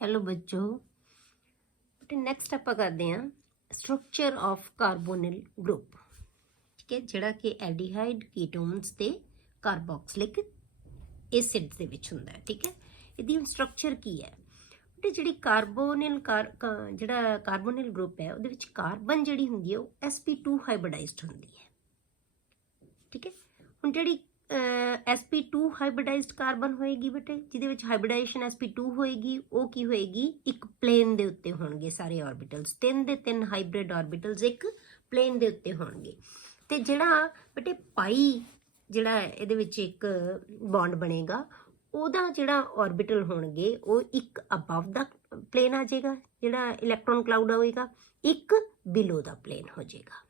Hello बच्चों। बेटे next आप करते हैं स्ट्रक्चर ऑफ कार्बोनिल ग्रुप। ठीक है, जिहड़ा कि एल्डिहाइड कीटोन्स ते कार्बोक्सिलिक एसिड्स दे विच हुंदा है। ठीक है, इहदी स्ट्रक्चर की है बेटे? जिहड़ी जिहड़ा कार्बोनिल ग्रुप है उहदे विच कार्बन जिहड़ी हुंदी है वो sp2 हाइब्रिडाइज्ड हुंदी है। ठीक है, हुण जिहड़ी sp2 हाइब्रिडाइज्ड कार्बन होएगी बेटे, जिहदे विच हाइब्रिडाइजेशन sp2 होएगी, वो की होएगी एक प्लेन दे उत्ते होणगे सारे ऑर्बिटल्स, तीन दे तीन हाइब्रिड ऑर्बिटल्स एक प्लेन दे उत्ते होणगे। ते जिहड़ा बेटे पाई जिहड़ा इहदे विच एक बॉन्ड बनेगा, ਉਹਦਾ ਜਿਹੜਾ ऑर्बिटल होणगे वो एक अबव द प्लेन आ जाएगा, ਜਿਹੜਾ इलैक्ट्रॉन क्लाउड होएगा, एक बिलो द प्लेन हो जाएगा।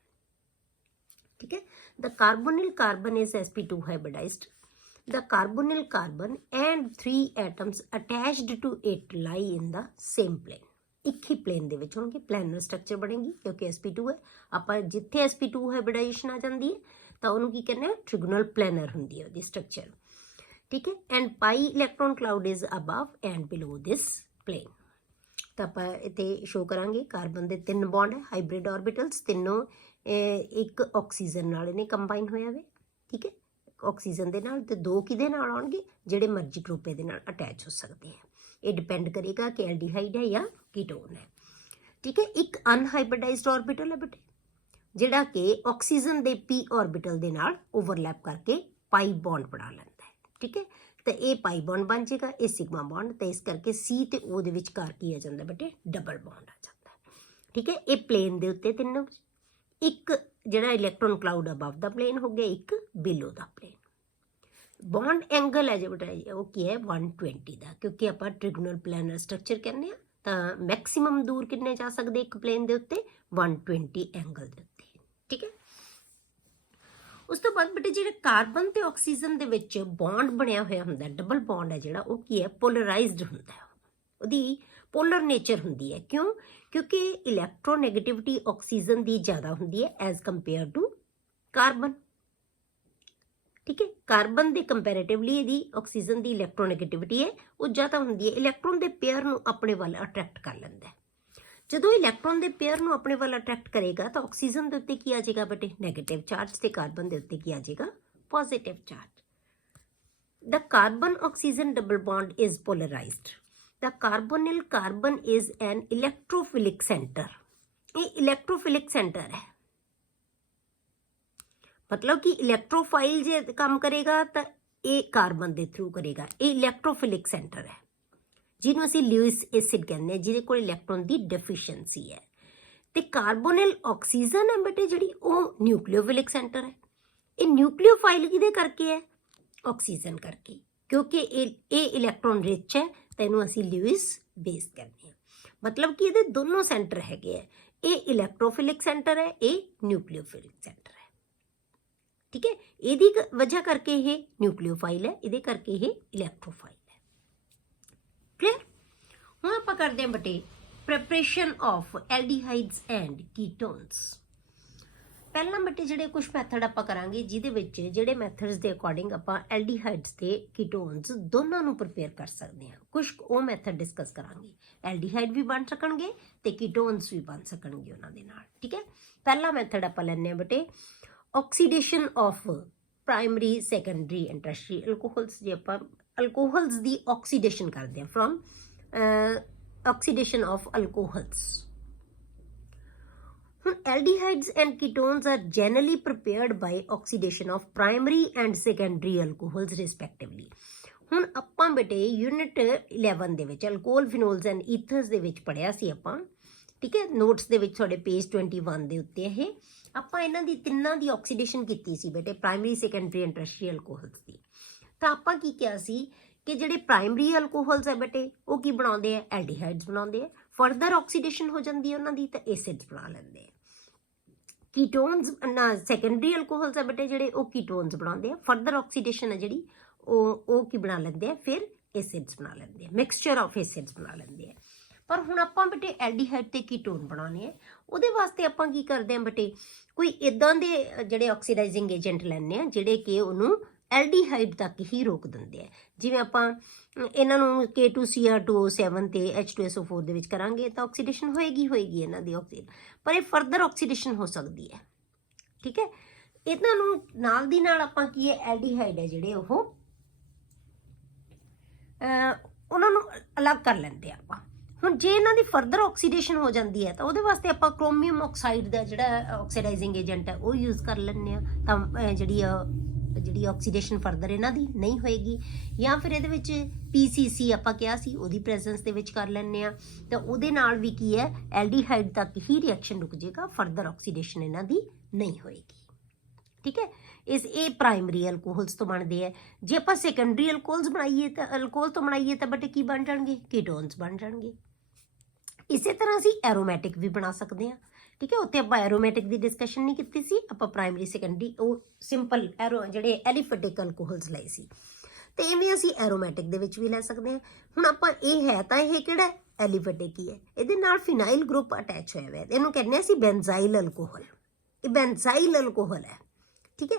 ठीक है, the carbonyl carbon is sp2 hybridized. The carbonyl carbon and 3 atoms attached to it lie in the same plane. एक ही प्लेन ਦੇ ਵਿੱਚ ਹੋਣਗੇ, ਪਲੈਨਰ ਸਟਰਕਚਰ ਬਣੇਗੀ ਕਿਉਂਕਿ sp2 ਹੈ। ਆਪਾਂ ਜਿੱਥੇ sp2 ਹਾਈਬ੍ਰਿਡਾਈਜੇਸ਼ਨ ਆ ਜਾਂਦੀ ਹੈ ਤਾਂ ਉਹਨੂੰ ਕੀ ਕਹਿੰਦੇ ਆ, ਟ੍ਰਿਗੋਨਲ ਪਲੈਨਰ ਹੁੰਦੀ ਹੈ ਉਹਦੀ ਸਟਰਕਚਰ। ਠੀਕ ਹੈ, and pi electron cloud is above and below this plane. ਤਾਂ ਆਪਾਂ ਇੱਥੇ ਸ਼ੋ ਕਰਾਂਗੇ ਕਾਰਬਨ ਦੇ ਤਿੰਨ ਬੌਂਡ ਹੈ, ਹਾਈਬ੍ਰਿਡ ਆਰਬਿਟਲਸ, ਤਿੰਨੋਂ ਇੱਕ ਆਕਸੀਜਨ ਨਾਲ ਇਹਨੇ ਕੰਬਾਈਨ ਹੋਇਆ ਵੇ। ਠੀਕ ਹੈ, ਆਕਸੀਜਨ ਦੇ ਨਾਲ, ਤੇ ਦੋ ਕਿਹਦੇ ਨਾਲ ਆਉਣਗੇ, ਜਿਹੜੇ ਮਰਜ਼ੀ ਗਰੁੱਪ ਇਹਦੇ ਨਾਲ ਅਟੈਚ ਹੋ ਸਕਦੇ ਆ। ਇਹ ਡਿਪੈਂਡ ਕਰੇਗਾ ਕਿ ਐਲਡੀਹਾਈਡ ਹੈ ਜਾਂ ਕੀਟੋਨ ਹੈ। ਠੀਕ ਹੈ, ਇੱਕ ਅਨਹਾਈਬ੍ਰਿਡਾਈਜ਼ਡ ਆਰਬਿਟਲ ਹੈ ਬੇਟੇ, ਜਿਹੜਾ ਕਿ ਆਕਸੀਜਨ ਦੇ ਪੀ ਆਰਬਿਟਲ ਦੇ ਨਾਲ ਓਵਰਲੈਪ ਕਰਕੇ ਪਾਈ ਬੌਂਡ ਬਣਾ ਲੈਂਦਾ ਹੈ। ਠੀਕ ਹੈ, ਤੇ ਇਹ ਪਾਈ ਬੌਂਡ ਬਣ ਜਾਏਗਾ, ਇਹ ਸਿਗਮਾ ਬੌਂਡ, ਤੇ ਇਸ ਕਰਕੇ ਸੀ ਤੇ O ਦੇ ਵਿਚਕਾਰ ਕੀ ਆ ਜਾਂਦਾ ਬੇਟੇ, ਡਬਲ ਬੌਂਡ ਆ ਜਾਂਦਾ। ਠੀਕ ਹੈ, ਇਹ ਪਲੇਨ ਦੇ ਉੱਤੇ ਤਿੰਨੋਂ, ਇੱਕ ਜਿਹੜਾ ਇਲੈਕਟ੍ਰੋਨ ਕਲਾਉਡ ਅਬਵ ਦਾ ਪਲੇਨ ਹੋ ਗਿਆ, ਇੱਕ ਬਿਲੋ ਦਾ ਪਲੇਨ। ਬੌਂਡ ਐਂਗਲ ਹੈ ਜੋ ਬੇਟਾ ਉਹ ਕੀ ਹੈ, 120 ਦਾ, ਕਿਉਂਕਿ ਆਪਾਂ ਟ੍ਰਿਗੋਨਲ ਪਲੈਨਰ ਸਟਰਕਚਰ ਕਹਿੰਦੇ ਆ, ਤਾਂ ਮੈਕਸਿਮਮ ਦੂਰ ਕਿੰਨੇ ਜਾ ਸਕਦੇ ਇੱਕ ਪਲੇਨ ਦੇ ਉੱਤੇ, 120 ਐਂਗਲ ਦੇ ਉੱਤੇ। ਠੀਕ ਹੈ, ਉਸ ਤੋਂ ਬਾਅਦ ਬੇਟੇ ਜਿਹੜੇ ਕਾਰਬਨ ਤੇ ਆਕਸੀਜਨ ਦੇ ਵਿੱਚ ਬੌਂਡ ਬਣਿਆ ਹੋਇਆ ਹੁੰਦਾ, ਡਬਲ ਬੌਂਡ ਹੈ ਜਿਹੜਾ, ਉਹ ਕੀ ਹੈ, ਪੋਲਰਾਈਜ਼ਡ ਹੁੰਦਾ ਹੈ, ਉਹਦੀ ਪੋਲਰ ਨੇਚਰ ਹੁੰਦੀ ਹੈ। ਕਿਉਂ? ਕਿਉਂਕਿ ਇਲੈਕਟ੍ਰੋਨੈਗੇਟਿਵਿਟੀ ਆਕਸੀਜਨ ਦੀ ਜ਼ਿਆਦਾ ਹੁੰਦੀ ਹੈ ਐਜ਼ ਕੰਪੇਅਰ ਟੂ ਕਾਰਬਨ। ਠੀਕ ਹੈ, ਕਾਰਬਨ ਦੇ ਕੰਪੈਰੇਟਿਵਲੀ ਇਹਦੀ ਆਕਸੀਜਨ ਦੀ ਇਲੈਕਟ੍ਰੋਨੈਗੇਟਿਵਿਟੀ ਹੈ ਉਹ ਜ਼ਿਆਦਾ ਹੁੰਦੀ ਹੈ, ਇਲੈਕਟ੍ਰੋਨ ਦੇ ਪੇਅਰ ਨੂੰ ਆਪਣੇ ਵੱਲ ਅਟਰੈਕਟ ਕਰ ਲੈਂਦਾ ਹੈ। ਜਦੋਂ ਇਲੈਕਟ੍ਰੋਨ ਦੇ ਪੇਅਰ ਨੂੰ ਆਪਣੇ ਵੱਲ ਅਟਰੈਕਟ ਕਰੇਗਾ ਤਾਂ ਆਕਸੀਜਨ ਦੇ ਉੱਤੇ ਕੀ ਆ ਜਾਏਗਾ ਬੇਟੇ, ਨੈਗੇਟਿਵ ਚਾਰਜ, ਤੇ ਕਾਰਬਨ ਦੇ ਉੱਤੇ ਕੀ ਆ ਜਾਏਗਾ, positive charge. The carbon oxygen double bond is polarized. The carbonyl carbon is an electrophilic center. ये electrophilic center है, मतलब कि इलेक्ट्रोफाइल जे काम करेगा तो ये कार्बन के थ्रू करेगा। ये इलेक्ट्रोफिलिक सेंटर है जिन्हों असीं ल्यूइस एसिड कहते हैं, जिहदे कोल इलैक्ट्रॉन की डेफिशिएंसी है। तो कार्बोनिल ऑक्सीजन है बेटे जिहड़ी, वो न्यूक्लियोफिलिक सेंटर है। ये न्यूक्लियोफाइल किहदे करके है, ऑक्सीजन करके, क्योंकि ये इलैक्ट्रॉन रिच है, तेनों असीं ल्यूइस बेस कहते हैं। मतलब कि ये दोनों सेंटर हैगे है, ये इलैक्ट्रोफिलिक सेंटर है, ये न्यूक्लियोफिलिक सेंटर है। ठीक है, यदी वजह करके ये न्यूक्लियोफाइल है, ये करके ये इलैक्ट्रोफाइल है। क्लियर? हुण आपां करदे हां बटे preparation of aldehydes and ketones. पहला बटे ਜਿਹੜੇ कुछ मैथड ਆਪਾਂ ਕਰਾਂਗੇ, ਜਿਹਦੇ ਵਿੱਚ ਜਿਹੜੇ ਮੈਥਡਸ ਦੇ ਅਕੋਰਡਿੰਗ ਆਪਾਂ ਐਲਡੀਹਾਈਡਸ ਤੇ ਕੀਟੋਨਸ ਦੋਨਾਂ ਨੂੰ ਪ੍ਰਪੇਅਰ ਕਰ ਸਕਦੇ ਹਾਂ। ਕੁਝ ਉਹ ਮੈਥਡ ਡਿਸਕਸ ਕਰਾਂਗੇ, ਐਲਡੀਹਾਈਡ ਵੀ ਬਣ ਸਕਣਗੇ ਤੇ ਕੀਟੋਨਸ ਵੀ ਬਣ ਸਕਣਗੇ ਉਹਨਾਂ ਦੇ ਨਾਲ। ਠੀਕ ਹੈ, ਪਹਿਲਾ ਮੈਥਡ ਆਪਾਂ ਲੈਣੇ ਆ ਬਟੇ oxidation of primary, secondary and tertiary alcohols. ਜੇ ਆਪਾਂ ਅਲਕੋਹਲਸ ਦੀ ਆਕਸੀਡੇਸ਼ਨ ਕਰਦੇ ਹਾਂ, from oxidation of alcohols. Aldehydes and ketones are generally prepared by oxidation of primary and secondary alcohols respectively. ਹੁਣ ਆਪਾਂ ਬੇਟੇ ਯੂਨਿਟ 11 ਦੇ ਵਿੱਚ ਅਲਕੋਹਲ, ਫਿਨੋਲਸ ਐਂਡ ਈਥਰਸ ਦੇ ਵਿੱਚ ਪੜ੍ਹਿਆ ਸੀ ਆਪਾਂ। ਠੀਕ ਹੈ, ਨੋਟਸ ਦੇ ਵਿੱਚ ਤੁਹਾਡੇ ਪੇਜ 21 ਦੇ ਉੱਤੇ ਇਹ ਆਪਾਂ ਇਹਨਾਂ ਦੀ ਤਿੰਨਾਂ ਦੀ ਆਕਸੀਡੇਸ਼ਨ ਕੀਤੀ ਸੀ ਬੇਟੇ, primary, secondary and tertiary alcohols ਦੀ। ਤਾਂ ਆਪਾਂ ਕੀ ਕਿਹਾ ਸੀ ਕਿ ਜਿਹੜੇ ਪ੍ਰਾਇਮਰੀ ਅਲਕੋਹਲਸ ਹੈ ਬੇਟੇ ਉਹ ਕੀ ਬਣਾਉਂਦੇ ਆ, ਐਲਡੀਹਾਈਡਸ ਬਣਾਉਂਦੇ ਆ। ਫਰਦਰ ਆਕਸੀਡੇਸ਼ਨ ਹੋ ਜਾਂਦੀ ਹੈ ਉਹਨਾਂ ਦੀ ਤਾਂ ਐਸਿਡਸ ਬਣਾ ਲੈਂਦੇ ਆ। ਕੀਟੋਨਸ ਸੈਕੰਡਰੀ ਅਲਕੋਹਲਸ ਹੈ ਬੇਟੇ ਜਿਹੜੇ, ਉਹ ਕੀਟੋਨਸ ਬਣਾਉਂਦੇ ਆ। ਫਰਦਰ ਆਕਸੀਡੇਸ਼ਨ ਹੈ ਜਿਹੜੀ ਉਹ ਕੀ ਬਣਾ ਲੈਂਦੇ ਆ, ਫਿਰ ਐਸਿਡਸ ਬਣਾ ਲੈਂਦੇ ਆ, ਮਿਕਸਚਰ ਆਫ ਐਸਿਡਸ ਬਣਾ ਲੈਂਦੇ ਆ। ਪਰ ਹੁਣ ਆਪਾਂ ਬੇਟੇ ਐਲਡੀਹਾਈਡ ਤੇ ਕੀਟੋਨ ਬਣਾਉਣੇ ਆ, ਉਹਦੇ ਵਾਸਤੇ ਆਪਾਂ ਕੀ ਕਰਦੇ ਆ ਬੇਟੇ, ਕੋਈ ਇਦਾਂ ਦੇ ਜਿਹੜੇ ਆਕਸੀਡਾਈਜ਼ਿੰਗ ਏਜੰਟ ਲੈਂਦੇ ਆ ਜਿਹੜੇ ਕਿ ਉਹਨੂੰ ਐਲਡੀਹਾਈਡ ਤੱਕ ਹੀ ਰੋਕ ਦਿੰਦੇ ਆ। ਜਿਵੇਂ ਆਪਾਂ ਇਹਨਾਂ ਨੂੰ K2Cr2O7 ਤੇ H2SO4 ਦੇ ਵਿੱਚ ਕਰਾਂਗੇ ਤਾਂ ਆਕਸੀਡੇਸ਼ਨ ਹੋਏਗੀ ਇਹਨਾਂ ਦੀ ਆਕਸੀਜਨ, ਪਰ ਇਹ ਫਰਦਰ ਆਕਸੀਡੇਸ਼ਨ ਹੋ ਸਕਦੀ ਹੈ। ਠੀਕ ਹੈ, ਇਹਨਾਂ ਨੂੰ ਨਾਲ ਦੀ ਨਾਲ ਆਪਾਂ ਕੀ ਹੈ, ਐਲਡੀਹਾਈਡ ਹੈ ਜਿਹੜੇ ਉਹ ਉਹਨਾਂ ਨੂੰ ਅਲੱਗ ਕਰ ਲੈਂਦੇ ਆ ਆਪਾਂ। ਹੁਣ ਜੇ ਇਹਨਾਂ ਦੀ ਫਰਦਰ ਆਕਸੀਡੇਸ਼ਨ ਹੋ ਜਾਂਦੀ ਹੈ ਤਾਂ ਉਹਦੇ ਵਾਸਤੇ ਆਪਾਂ ਕ੍ਰੋਮੀਅਮ ਆਕਸਾਈਡ ਦਾ ਜਿਹੜਾ ਆਕਸੀਡਾਈਜ਼ਿੰਗ ਏਜੰਟ ਹੈ ਉਹ ਯੂਜ਼ ਕਰ ਲੈਂਦੇ ਆ, ਤਾਂ ਜਿਹੜੀ ਆਕਸੀਡੇਸ਼ਨ ਫਰਦਰ ਇਹਨਾਂ ਦੀ ਨਹੀਂ ਹੋਏਗੀ। ਜਾਂ ਫਿਰ ਇਹਦੇ ਵਿੱਚ PCC ਆਪਾਂ ਕਿਹਾ ਸੀ, ਉਹਦੀ ਪ੍ਰੈਜ਼ੈਂਸ ਦੇ ਵਿੱਚ ਕਰ ਲੈਂਦੇ ਆ, ਤਾਂ ਉਹਦੇ ਨਾਲ ਵੀ ਕੀ ਹੈ, ਐਲਡੀਹਾਈਡ ਤੱਕ ਹੀ ਰਿਐਕਸ਼ਨ ਰੁਕ ਜਾਏਗਾ, ਫਰਦਰ ਆਕਸੀਡੇਸ਼ਨ ਇਹਨਾਂ ਦੀ ਨਹੀਂ ਹੋਏਗੀ। ਠੀਕ ਹੈ, ਇਹ ਪ੍ਰਾਇਮਰੀ ਅਲਕੋਹਲਸ ਤੋਂ ਬਣਦੇ ਆ। ਜੇ ਆਪਾਂ ਸੈਕੰਡਰੀ ਅਲਕੋਹਲ ਤੋਂ ਬਣਾਈਏ ਤਾਂ ਬਟ ਕੀ ਬਣ ਜਾਣਗੇ, ਕੀਟੋਨਸ ਬਣ ਜਾਣਗੇ। ਇਸੇ ਤਰ੍ਹਾਂ ਅਸੀਂ ਐਰੋਮੈਟਿਕ ਵੀ ਬਣਾ ਸਕਦੇ ਹਾਂ। ਠੀਕ ਹੈ, ਉੱਥੇ ਆਪਾਂ ਐਰੋਮੈਟਿਕ ਦੀ ਡਿਸਕਸ਼ਨ ਨਹੀਂ ਕੀਤੀ ਸੀ, ਆਪਾਂ ਪ੍ਰਾਇਮਰੀ ਸੈਕੰਡਰੀ ਉਹ ਸਿੰਪਲ ਜਿਹੜੇ ਐਲੀਫੈਟਿਕ ਅਲਕੋਹਲਸ ਲਏ ਸੀ, ਤੇ ਇਵੇਂ ਅਸੀਂ ਐਰੋਮੈਟਿਕ ਦੇ ਵਿੱਚ ਵੀ ਲੈ ਸਕਦੇ ਹਾਂ। ਹੁਣ ਆਪਾਂ ਇਹ ਹੈ ਤਾਂ ਇਹ ਕਿਹੜਾ ਐਲੀਫੈਟਿਕ ਹੀ ਹੈ, ਇਹਦੇ ਨਾਲ ਫਿਨਾਈਲ ਗਰੁੱਪ ਅਟੈਚ ਹੋਇਆ ਹੋਇਆ, ਇਹਨੂੰ ਕਹਿੰਦੇ ਅਸੀਂ ਬੈਂਜ਼ਾਈਲ ਅਲਕੋਹਲ। ਇਹ ਬੈਂਜ਼ਾਈਲ ਅਲਕੋਹਲ ਹੈ। ਠੀਕ ਹੈ,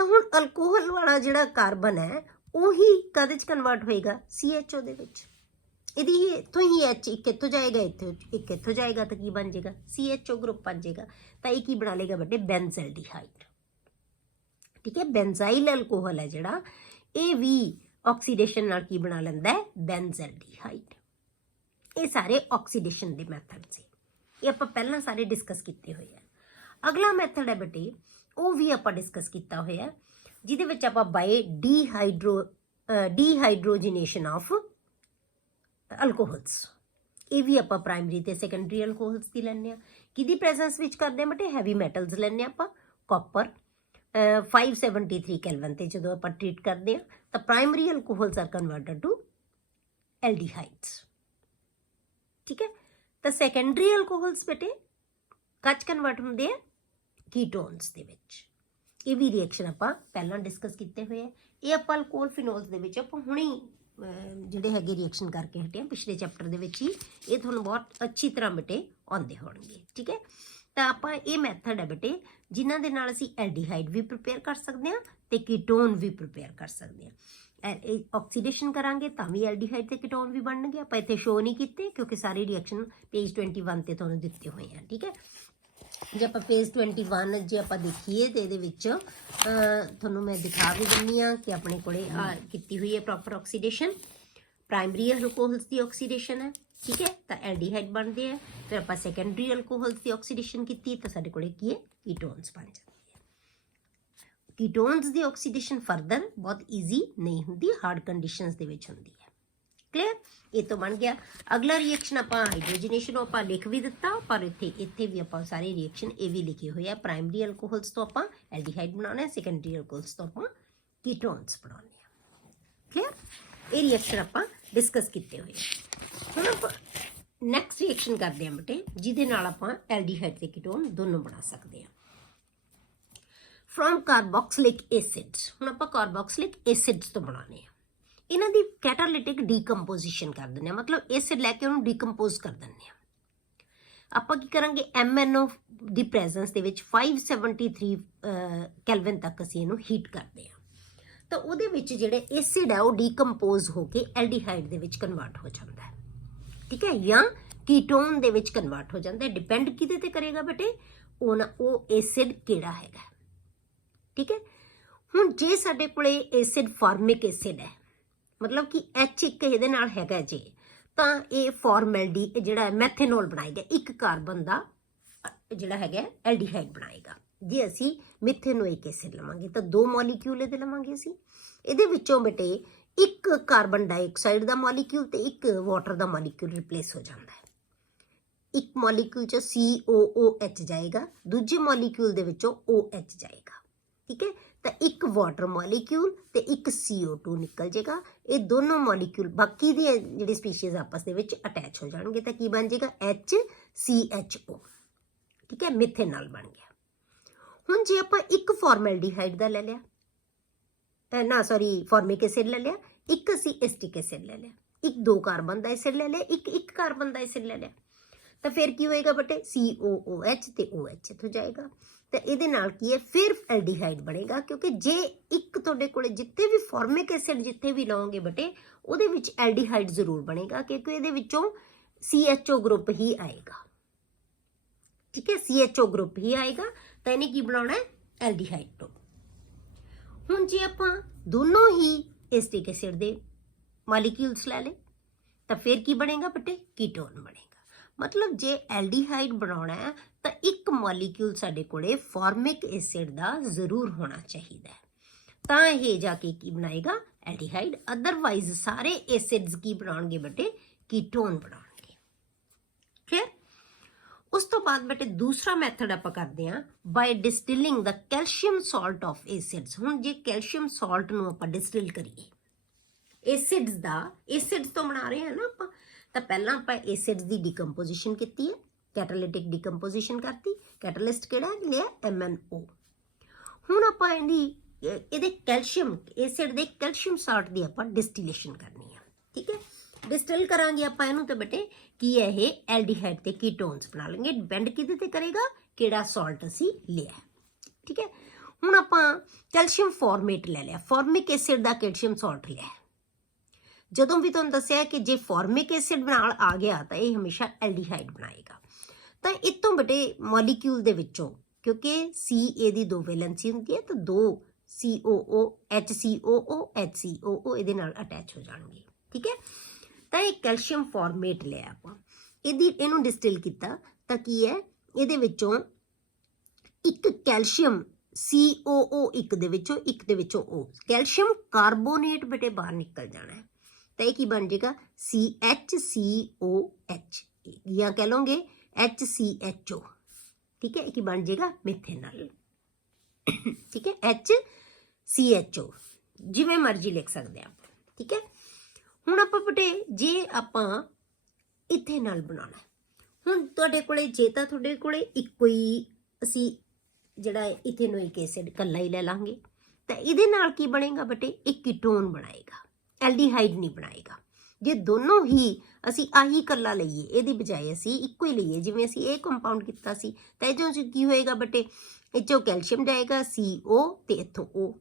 ਤਾਂ ਹੁਣ ਅਲਕੋਹਲ ਵਾਲਾ ਜਿਹੜਾ ਕਾਰਬਨ ਹੈ ਉਹੀ ਕਾਹਦੇ 'ਚ ਕਨਵਰਟ ਹੋਏਗਾ, CHO ਦੇ ਵਿੱਚ। ਇਹਦੀ ਹੀ ਇੱਥੋਂ ਹੀ H ਇੱਕ ਇੱਥੋਂ ਜਾਏਗਾ, ਇੱਕ ਇੱਥੋਂ ਜਾਏਗਾ, ਤਾਂ ਕੀ ਬਣ ਜਾਏਗਾ, CHO ਗਰੁੱਪ ਬਣ ਜਾਏਗਾ। ਤਾਂ ਇਹ ਕੀ ਬਣਾ ਲੇਗਾ ਬੇਟੇ, ਬੈਂਜ਼ੈਲਡੀਹਾਈਡ। ਠੀਕ ਹੈ, ਬੈਂਜ਼ਾਈਲ ਅਲਕੋਹਲ ਹੈ ਜਿਹੜਾ, ਇਹ ਵੀ ਆਕਸੀਡੇਸ਼ਨ ਨਾਲ ਕੀ ਬਣਾ ਲੈਂਦਾ ਹੈ, ਬੈਂਜ਼ੈਲਡੀਹਾਈਡ। ਇਹ ਸਾਰੇ ਆਕਸੀਡੇਸ਼ਨ ਦੇ ਮੈਥਡ ਸੀ, ਇਹ ਆਪਾਂ ਪਹਿਲਾਂ ਸਾਰੇ ਡਿਸਕਸ ਕੀਤੇ ਹੋਏ ਆ। ਅਗਲਾ ਮੈਥਡ ਹੈ ਬੇਟੇ, ਉਹ ਵੀ ਆਪਾਂ ਡਿਸਕਸ ਕੀਤਾ ਹੋਇਆ, ਜਿਹਦੇ ਵਿੱਚ ਆਪਾਂ ਬਾਏ ਡੀਹਾਈਡਰੋਜੀਨੇਸ਼ਨ ਆਫ ਅਲਕੋਹਲਸ, ਇਹ ਵੀ ਆਪਾਂ ਪ੍ਰਾਇਮਰੀ ਤੇ ਸੈਕੰਡਰੀ ਅਲਕੋਹਲਸ ਦੀ ਲੈਂਦੇ ਹਾਂ। ਕਿਹਦੀ ਪ੍ਰੈਜ਼ੈਂਸ ਵਿੱਚ ਕਰਦੇ ਹਾਂ ਬੇਟੇ, ਹੈਵੀ ਮੈਟਲਸ ਲੈਂਦੇ ਹਾਂ ਆਪਾਂ, ਕਾਪਰ 573 ਕੈਲਵਨ ਤੇ ਜਦੋਂ ਆਪਾਂ ਟ੍ਰੀਟ ਕਰਦੇ ਹਾਂ ਤਾਂ primary alcohols R converted to ਐਲਡੀਹਾਈਡਸ। ਠੀਕ ਹੈ, ਤਾਂ ਸੈਕੰਡਰੀ ਅਲਕੋਹਲਸ ਬੇਟੇ ਕੱਚ ਕਨਵਰਟ ਹੁੰਦੇ ਆ ਕੀਟੋਨਸ ਦੇ ਵਿੱਚ। ਇਹ ਵੀ ਰਿਐਕਸ਼ਨ ਆਪਾਂ ਪਹਿਲਾਂ ਡਿਸਕਸ ਕੀਤੇ ਹੋਏ ਆ। ਇਹ ਆਪਾਂ ਅਲਕੋਹਲ ਫਿਨੋਲਸ ਦੇ ਵਿੱਚ ਆਪਾਂ ਹੁਣੇ ਜਿਹੜੇ ਹੈਗੇ ਰਿਐਕਸ਼ਨ ਕਰਕੇ ਹਟੇ ਆ, ਪਿਛਲੇ ਚੈਪਟਰ ਦੇ ਵਿੱਚ ਹੀ। ਇਹ ਤੁਹਾਨੂੰ ਬਹੁਤ ਅੱਛੀ ਤਰ੍ਹਾਂ ਬੇਟੇ ਆਉਂਦੇ ਹੋਣਗੇ। ਠੀਕ ਹੈ, ਤਾਂ ਆਪਾਂ ਇਹ ਮੈਥਡ ਹੈ ਬੇਟੇ ਜਿਨ੍ਹਾਂ ਦੇ ਨਾਲ ਅਸੀਂ ਐਲਡੀਹਾਈਡ ਵੀ ਪ੍ਰਿਪੇਅਰ ਕਰ ਸਕਦੇ ਹਾਂ ਤੇ ਕੀਟੋਨ ਵੀ ਪ੍ਰਿਪੇਅਰ ਕਰ ਸਕਦੇ ਹਾਂ। ਆਕਸੀਡੇਸ਼ਨ ਕਰਾਂਗੇ ਤਾਂ ਵੀ ਐਲਡੀਹਾਈਡ ਤੇ ਕੀਟੋਨ ਵੀ ਬਣਨਗੇ। ਆਪਾਂ ਇੱਥੇ ਸ਼ੋ ਨਹੀਂ ਕੀਤੇ ਕਿਉਂਕਿ ਸਾਰੇ ਰਿਐਕਸ਼ਨ ਪੇਜ 21 ਤੇ ਤੁਹਾਨੂੰ ਦਿੱਤੇ ਹੋਏ ਆ। ਠੀਕ ਹੈ, ਜੇ ਆਪਾਂ ਪੇਜ 21 ਜੇ ਆਪਾਂ ਦੇਖੀਏ ਤੇ ਇਹਦੇ ਵਿੱਚ ਤੁਹਾਨੂੰ ਮੈਂ ਦਿਖਾ ਵੀ ਦਿੰਦੀ ਹਾਂ ਕਿ ਆਪਣੇ ਕੋਲੇ ਕੀਤੀ ਹੋਈ ਹੈ ਪ੍ਰੋਪਰ ਆਕਸੀਡੇਸ਼ਨ। ਪ੍ਰਾਇਮਰੀ ਅਲਕੋਹਲਸ ਦੀ ਆਕਸੀਡੇਸ਼ਨ ਹੈ। ਠੀਕ ਹੈ, ਤਾਂ ਐਲਡੀਹਾਈਡ ਬਣਦੇ ਆ। ਫਿਰ ਆਪਾਂ ਸੈਕੰਡਰੀ ਅਲਕੋਹਲਸ ਦੀ ਆਕਸੀਡੇਸ਼ਨ ਕੀਤੀ ਤਾਂ ਸਾਡੇ ਕੋਲੇ ਕੀ ਹੈ, ਕੀਟੋਨਸ ਬਣ ਜਾਂਦੇ ਆ। ਕੀਟੋਨਸ ਦੀ ਆਕਸੀਡੇਸ਼ਨ ਫਰਦਰ ਬਹੁਤ ਈਜ਼ੀ ਨਹੀਂ ਹੁੰਦੀ, ਹਾਰਡ ਕੰਡੀਸ਼ਨਸ ਦੇ ਵਿੱਚ ਹੁੰਦੀ ਹੈ। ਕਲੀਅਰ, ਇਹ ਤੋਂ ਬਣ ਗਿਆ। ਅਗਲਾ ਰਿਐਕਸ਼ਨ ਆਪਾਂ ਹਾਈਡਰੋਜਨੇਸ਼ਨ ਆਪਾਂ ਲਿਖ ਵੀ ਦਿੱਤਾ, ਪਰ ਇੱਥੇ ਵੀ ਆਪਾਂ ਸਾਰੇ ਰਿਐਕਸ਼ਨ ਇਹ ਵੀ ਲਿਖੇ ਹੋਏ ਆ। ਪ੍ਰਾਇਮਰੀ ਅਲਕੋਹਲਸ ਤੋਂ ਆਪਾਂ ਐਲਡੀਹਾਈਡ ਬਣਾਉਣਾ ਹੈ, ਸੈਕੰਡਰੀ ਅਲਕੋਹਲਸ ਤੋਂ ਆਪਾਂ ਕੀਟੋਨਸ ਬਣਾਉਣੇ ਆ। ਕਲੀਅਰ, ਇਹ ਰਿਐਕਸ਼ਨ ਆਪਾਂ ਡਿਸਕਸ ਕੀਤੇ ਹੋਏ ਆ। ਹੁਣ ਆਪਾਂ ਨੈਕਸਟ ਰਿਐਕਸ਼ਨ ਕਰਦੇ ਹਾਂ ਬੇਟੇ, ਜਿਹਦੇ ਨਾਲ ਆਪਾਂ ਐਲਡੀਹਾਈਡ ਤੇ ਕੀਟੋਨ ਦੋਨੋਂ ਬਣਾ ਸਕਦੇ ਹਾਂ। ਫਰੋਮ ਕਾਰਬੋਕਸਿਲਿਕ ਐਸਿਡਸ, ਹੁਣ ਆਪਾਂ ਕਾਰਬੋਕਸਿਲਿਕ ਐਸਿਡਸ ਤੋਂ ਬਣਾਉਣੇ ਆ। ਇਹਨਾਂ ਦੀ ਕੈਟਾਲਿਟਿਕ ਡੀਕੰਪੋਜੀਸ਼ਨ ਕਰ ਦਿੰਦੇ ਆ, ਮਤਲਬ ਐਸਿਡ ਲੈ ਕੇ ਉਹਨੂੰ ਡੀਕੰਪੋਜ਼ ਕਰ ਦਿੰਦੇ ਆ। ਆਪਾਂ ਕੀ ਕਰਾਂਗੇ, MnO ਦੀ ਪ੍ਰੈਜ਼ੈਂਸ ਦੇ ਵਿੱਚ 573 ਕੈਲਵਿਨ ਤੱਕ ਅਸੀਂ ਇਹਨੂੰ ਹੀਟ ਕਰਦੇ ਹਾਂ, ਤਾਂ ਉਹਦੇ ਵਿੱਚ ਜਿਹੜੇ ਐਸਿਡ ਹੈ ਉਹ ਡੀਕੰਪੋਜ਼ ਹੋ ਕੇ ਐਲਡੀਹਾਈਡ ਦੇ ਵਿੱਚ ਕਨਵਰਟ ਹੋ ਜਾਂਦਾ ਹੈ। ਠੀਕ ਹੈ, ਜਾਂ ਕੀਟੋਨ ਦੇ ਵਿੱਚ ਕਨਵਰਟ ਹੋ ਜਾਂਦਾ ਹੈ। ਡਿਪੈਂਡ ਕਿਹਦੇ ਤੇ ਕਰੇਗਾ ਬੇਟੇ, ਉਹ ਐਸਿਡ ਕਿਹੜਾ ਹੈਗਾ। ਠੀਕ ਹੈ, ਹੁਣ ਜੇ ਸਾਡੇ ਕੋਲੇ ਐਸਿਡ ਫਾਰਮਿਕ ਐਸਿਡ ਹੈ, ਮਤਲਬ ਕਿ H ਇੱਕ ਇਹਦੇ ਨਾਲ ਹੈਗਾ ਜੇ, ਤਾਂ ਇਹ ਫਾਰਮੈਲਡੀ ਜਿਹੜਾ ਮੈਥੇਨੋਲ ਬਣਾਏਗਾ, ਇੱਕ ਕਾਰਬਨ ਦਾ ਜਿਹੜਾ ਹੈਗਾ ਐਲਡੀਹਾਈਡ ਬਣਾਏਗਾ। ਜੇ ਅਸੀਂ ਮਿਥੇਨੋਇਕ ਐਸਿਡ ਲਵਾਂਗੇ ਤਾਂ 2 ਮੋਲੀਕਿਊਲ ਇਹਦੇ ਲਵਾਂਗੇ ਅਸੀਂ। ਇਹਦੇ ਵਿੱਚੋਂ ਬੇਟੇ ਇੱਕ ਕਾਰਬਨ ਡਾਈਆਕਸਾਈਡ ਦਾ ਮੋਲੀਕਿਊਲ ਤੇ ਇੱਕ ਵਾਟਰ ਦਾ ਮੋਲੀਕਿਊਲ ਰਿਪਲੇਸ ਹੋ ਜਾਂਦਾ ਹੈ। ਇੱਕ ਮੋਲੀਕਿਊਲ 'ਚ COOH ਜਾਏਗਾ, ਦੂਜੇ ਮੋਲੀਕਿਊਲ ਦੇ ਵਿੱਚੋਂ OH ਜਾਏਗਾ। ਠੀਕ ਹੈ, ਤਾਂ ਇੱਕ ਵਾਟਰ ਮੋਲੀਕਿਊਲ ਤੇ ਇੱਕ CO2 ਨਿਕਲ ਜਾਏਗਾ। ਇਹ ਦੋਨੋਂ ਮੋਲੀਕਿਊਲ ਬਾਕੀ ਦੀ ਜਿਹੜੀ ਸਪੀਸ਼ੀਜ਼ ਆਪਸ ਦੇ ਵਿੱਚ ਅਟੈਚ ਹੋ ਜਾਣਗੇ ਤਾਂ ਕੀ ਬਣ ਜਾਏਗਾ, HCHO। ਠੀਕ ਹੈ, ਮਿਥੇਨॉल ਬਣ ਗਿਆ। ਹੁਣ ਜੇ ਆਪਾਂ ਇੱਕ ਫਾਰਮੈਲਡੀਹਾਈਡ ਦਾ ਲੈ ਲਿਆ, ਫਾਰਮਿਕ ਐਸਿਡ ਲੈ ਲਿਆ, ਇੱਕ ਅਸੀਂ ਐਸਟਿਕ ਐਸਿਡ ਲੈ ਲਿਆ, ਇੱਕ 2 ਕਾਰਬਨ ਦਾ ਐਸਿਡ ਲੈ ਲਿਆ, ਇੱਕ ਕਾਰਬਨ ਦਾ ਐਸਿਡ ਲੈ ਲਿਆ, ਤਾਂ ਫਿਰ ਕੀ ਹੋਏਗਾ ਬੇਟੇ, COOH ਤੇ OH ਇੱਥੋਂ ਜਾਏਗਾ। ਤਾਂ ਇਹਦੇ ਨਾਲ ਕੀ ਹੈ, ਫਿਰ ਐਲਡੀਹਾਈਡ ਬਣੇਗਾ। ਕਿਉਂਕਿ ਜੇ ਇੱਕ ਤੁਹਾਡੇ ਕੋਲੇ ਜਿੱਥੇ ਵੀ ਫਾਰਮਿਕ ਐਸਿਡ ਜਿੱਥੇ ਵੀ ਲਓਗੇ ਬੇਟੇ, ਉਹਦੇ ਵਿੱਚ ਐਲਡੀਹਾਈਡ ਜ਼ਰੂਰ ਬਣੇਗਾ, ਕਿਉਂਕਿ ਇਹਦੇ ਵਿੱਚੋਂ CHO ਗਰੁੱਪ ਹੀ ਆਏਗਾ। ਠੀਕ ਹੈ, CHO ਗਰੁੱਪ ਹੀ ਆਏਗਾ, ਤਾਂ ਇਹਨੇ ਕੀ ਬਣਾਉਣਾ ਹੈ, ਐਲਡੀਹਾਈਡ ਤੋਂ। ਹੁਣ ਜੇ ਆਪਾਂ ਦੋਨੋਂ ਹੀ ਐਸਟਿਕ ਐਸਿਡ ਦੇ ਮਾਲੀਕਿਊਲਸ ਲੈ ਲਏ ਤਾਂ ਫਿਰ ਕੀ ਬਣੇਗਾ ਬੇਟੇ, ਕੀਟੋਨ ਬਣੇਗਾ। ਮਤਲਬ ਜੇ ਐਲਡੀਹਾਈਡ ਬਣਾਉਣਾ ਹੈ ਤਾਂ ਇੱਕ ਮੋਲੀਕਿਊਲ ਸਾਡੇ ਕੋਲੇ ਫਾਰਮਿਕ ਐਸਿਡ ਦਾ ਜ਼ਰੂਰ ਹੋਣਾ ਚਾਹੀਦਾ ਹੈ, ਤਾਂ ਇਹ ਜਾ ਕੇ ਕੀ ਬਣਾਏਗਾ, ਐਲਡੀਹਾਈਡ। ਅਦਰਵਾਈਜ਼ ਸਾਰੇ ਐਸਿਡਸ ਕੀ ਬਣਾਉਣਗੇ ਬੇਟੇ, ਕੀਟੋਨ ਬਣਾਉਣਗੇ। ਕਲੀਅਰ। ਉਸ ਤੋਂ ਬਾਅਦ ਬੇਟੇ ਦੂਸਰਾ ਮੈਥਡ ਆਪਾਂ ਕਰਦੇ ਹਾਂ, ਬਾਈ ਡਿਸਟਿਲਿੰਗ ਦਾ ਕੈਲਸ਼ੀਅਮ ਸਾਲਟ ਆਫ ਐਸਿਡਸ। ਹੁਣ ਜੇ ਕੈਲਸ਼ੀਅਮ ਸਾਲਟ ਨੂੰ ਆਪਾਂ ਡਿਸਟਿਲ ਕਰੀਏ ਐਸਿਡਸ ਦਾ, ਐਸਿਡਸ ਤੋਂ ਬਣਾ ਰਹੇ ਹਾਂ ਨਾ ਆਪਾਂ, ਤਾਂ ਪਹਿਲਾਂ ਆਪਾਂ ਐਸਿਡਸ ਦੀ ਡੀਕੰਪੋਜੀਸ਼ਨ ਕੀਤੀ ਹੈ, ਕੈਟਾਲਿਟਿਕ ਡੀਕੰਪੋਜੀਸ਼ਨ ਕਰਤੀ। ਕੈਟਾਲਿਸਟ ਕਿਹੜਾ ਲਿਆ, MnO। ਹੁਣ ਆਪਾਂ ਇਹਦੇ ਕੈਲਸ਼ੀਅਮ ਐਸਿਡ ਦੇ ਕੈਲਸ਼ੀਅਮ ਸਾਲਟ ਦੀ ਆਪਾਂ ਡਿਸਟਿਲੇਸ਼ਨ ਕਰਨੀ ਹੈ। ਠੀਕ ਹੈ, ਡਿਸਟਿਲ ਕਰਾਂਗੇ ਆਪਾਂ ਇਹਨੂੰ, ਤਾਂ ਬੇਟੇ ਕੀ ਹੈ, ਇਹ ਐਲਡੀਹਾਈਡ ਤੇ ਕੀਟੋਨਸ ਬਣਾ ਲੈਣਗੇ। ਡਿਪੈਂਡ ਕਿਹਦੇ ਤੇ ਕਰੇਗਾ, ਕਿਹੜਾ ਸਾਲਟ ਅਸੀਂ ਲਿਆ। ਠੀਕ ਹੈ, ਹੁਣ ਆਪਾਂ ਕੈਲਸ਼ੀਅਮ ਫਾਰਮੇਟ ਲੈ ਲਿਆ, ਫਾਰਮਿਕ ਐਸਿਡ ਦਾ ਕੈਲਸ਼ੀਅਮ ਸਾਲਟ ਲਿਆ। ਜਦੋਂ ਵੀ ਤੁਹਾਨੂੰ ਦੱਸਿਆ ਕਿ ਜੇ ਫਾਰਮਿਕ ਐਸਿਡ ਨਾਲ ਆ ਗਿਆ ਤਾਂ ਇਹ ਹਮੇਸ਼ਾ ਐਲਡੀਹਾਈਡ ਬਣਾਏਗਾ। ਤਾਂ ਇਤੋਂ ਬੇਟੇ ਮੋਲੀਕਿਊਲ ਦੇ ਵਿੱਚੋਂ, ਕਿਉਂਕਿ CA ਦੀ 2 ਵੈਲੈਂਸੀ ਹੁੰਦੀ ਹੈ, ਤਾਂ 2 COO HCOO HCOO ਇਹਦੇ ਨਾਲ ਅਟੈਚ ਹੋ ਜਾਣਗੇ। ਠੀਕ ਹੈ, ਤਾਂ ਇਹ ਕੈਲਸ਼ੀਅਮ ਫਾਰਮੇਟ ਲਿਆ ਆਪਾਂ, ਇਹਨੂੰ ਡਿਸਟਿਲ ਕੀਤਾ, ਤਾਂ ਕੀ ਹੈ, ਇਹਦੇ ਵਿੱਚੋਂ ਇੱਕ ਕੈਲਸ਼ੀਅਮ COO ਇੱਕ ਦੇ ਵਿੱਚੋਂ O ਕੈਲਸ਼ੀਅਮ ਕਾਰਬੋਨੇਟ ਬੇਟੇ ਬਾਹਰ ਨਿਕਲ ਜਾਣਾ ਹੈ, ਤਾਂ ਇਹ ਕੀ ਬਣ ਜਾਏਗਾ, CHCOH ਜਾਂ ਕਹਿ ਲਓਗੇ HCHO। ਠੀਕ ਹੈ, ਇਹ ਕੀ ਬਣ ਜਾਏਗਾ, ਮਿਥੇਨਲ। ਠੀਕ ਹੈ, HCHO ਜਿਵੇਂ ਮਰਜ਼ੀ ਲਿਖ ਸਕਦੇ ਆ। ਠੀਕ ਹੈ, ਹੁਣ ਆਪਾਂ ਬੇਟੇ ਜੇ ਆਪਾਂ ਇਥੇਨਲ ਬਣਾਉਣਾ, ਹੁਣ ਤੁਹਾਡੇ ਕੋਲੇ ਜੇ ਤਾਂ ਤੁਹਾਡੇ ਕੋਲੇ ਇੱਕੋ ਹੀ ਅਸੀਂ ਜਿਹੜਾ ਇਥੇਨੋਇਕ ਐਸਿਡ ਇਕੱਲਾ ਹੀ ਲੈ ਲਾਂਗੇ, ਤਾਂ ਇਹਦੇ ਨਾਲ ਕੀ ਬਣੇਗਾ ਬੇਟੇ, ਇੱਕ ਕੀਟੋਨ ਬਣਾਏਗਾ, ਐਲਡੀਹਾਈਡ ਨਹੀਂ ਬਣਾਏਗਾ। ਜੇ ਦੋਨੋਂ ਹੀ ਅਸੀਂ ਆਹੀ ਇਕੱਲਾ ਲਈਏ, ਇਹਦੀ ਬਜਾਏ ਅਸੀਂ ਇੱਕੋ ਹੀ ਲਈਏ, ਜਿਵੇਂ ਅਸੀਂ ਇਹ ਕੰਪਾਊਂਡ ਕੀਤਾ ਸੀ, ਤਾਂ ਇਹਦੇ 'ਚ ਕੀ ਹੋਏਗਾ ਬੇਟੇ, ਇਹ 'ਚੋਂ ਕੈਲਸ਼ੀਅਮ ਜਾਏਗਾ CO ਤੇ ਇੱਥੋਂ O,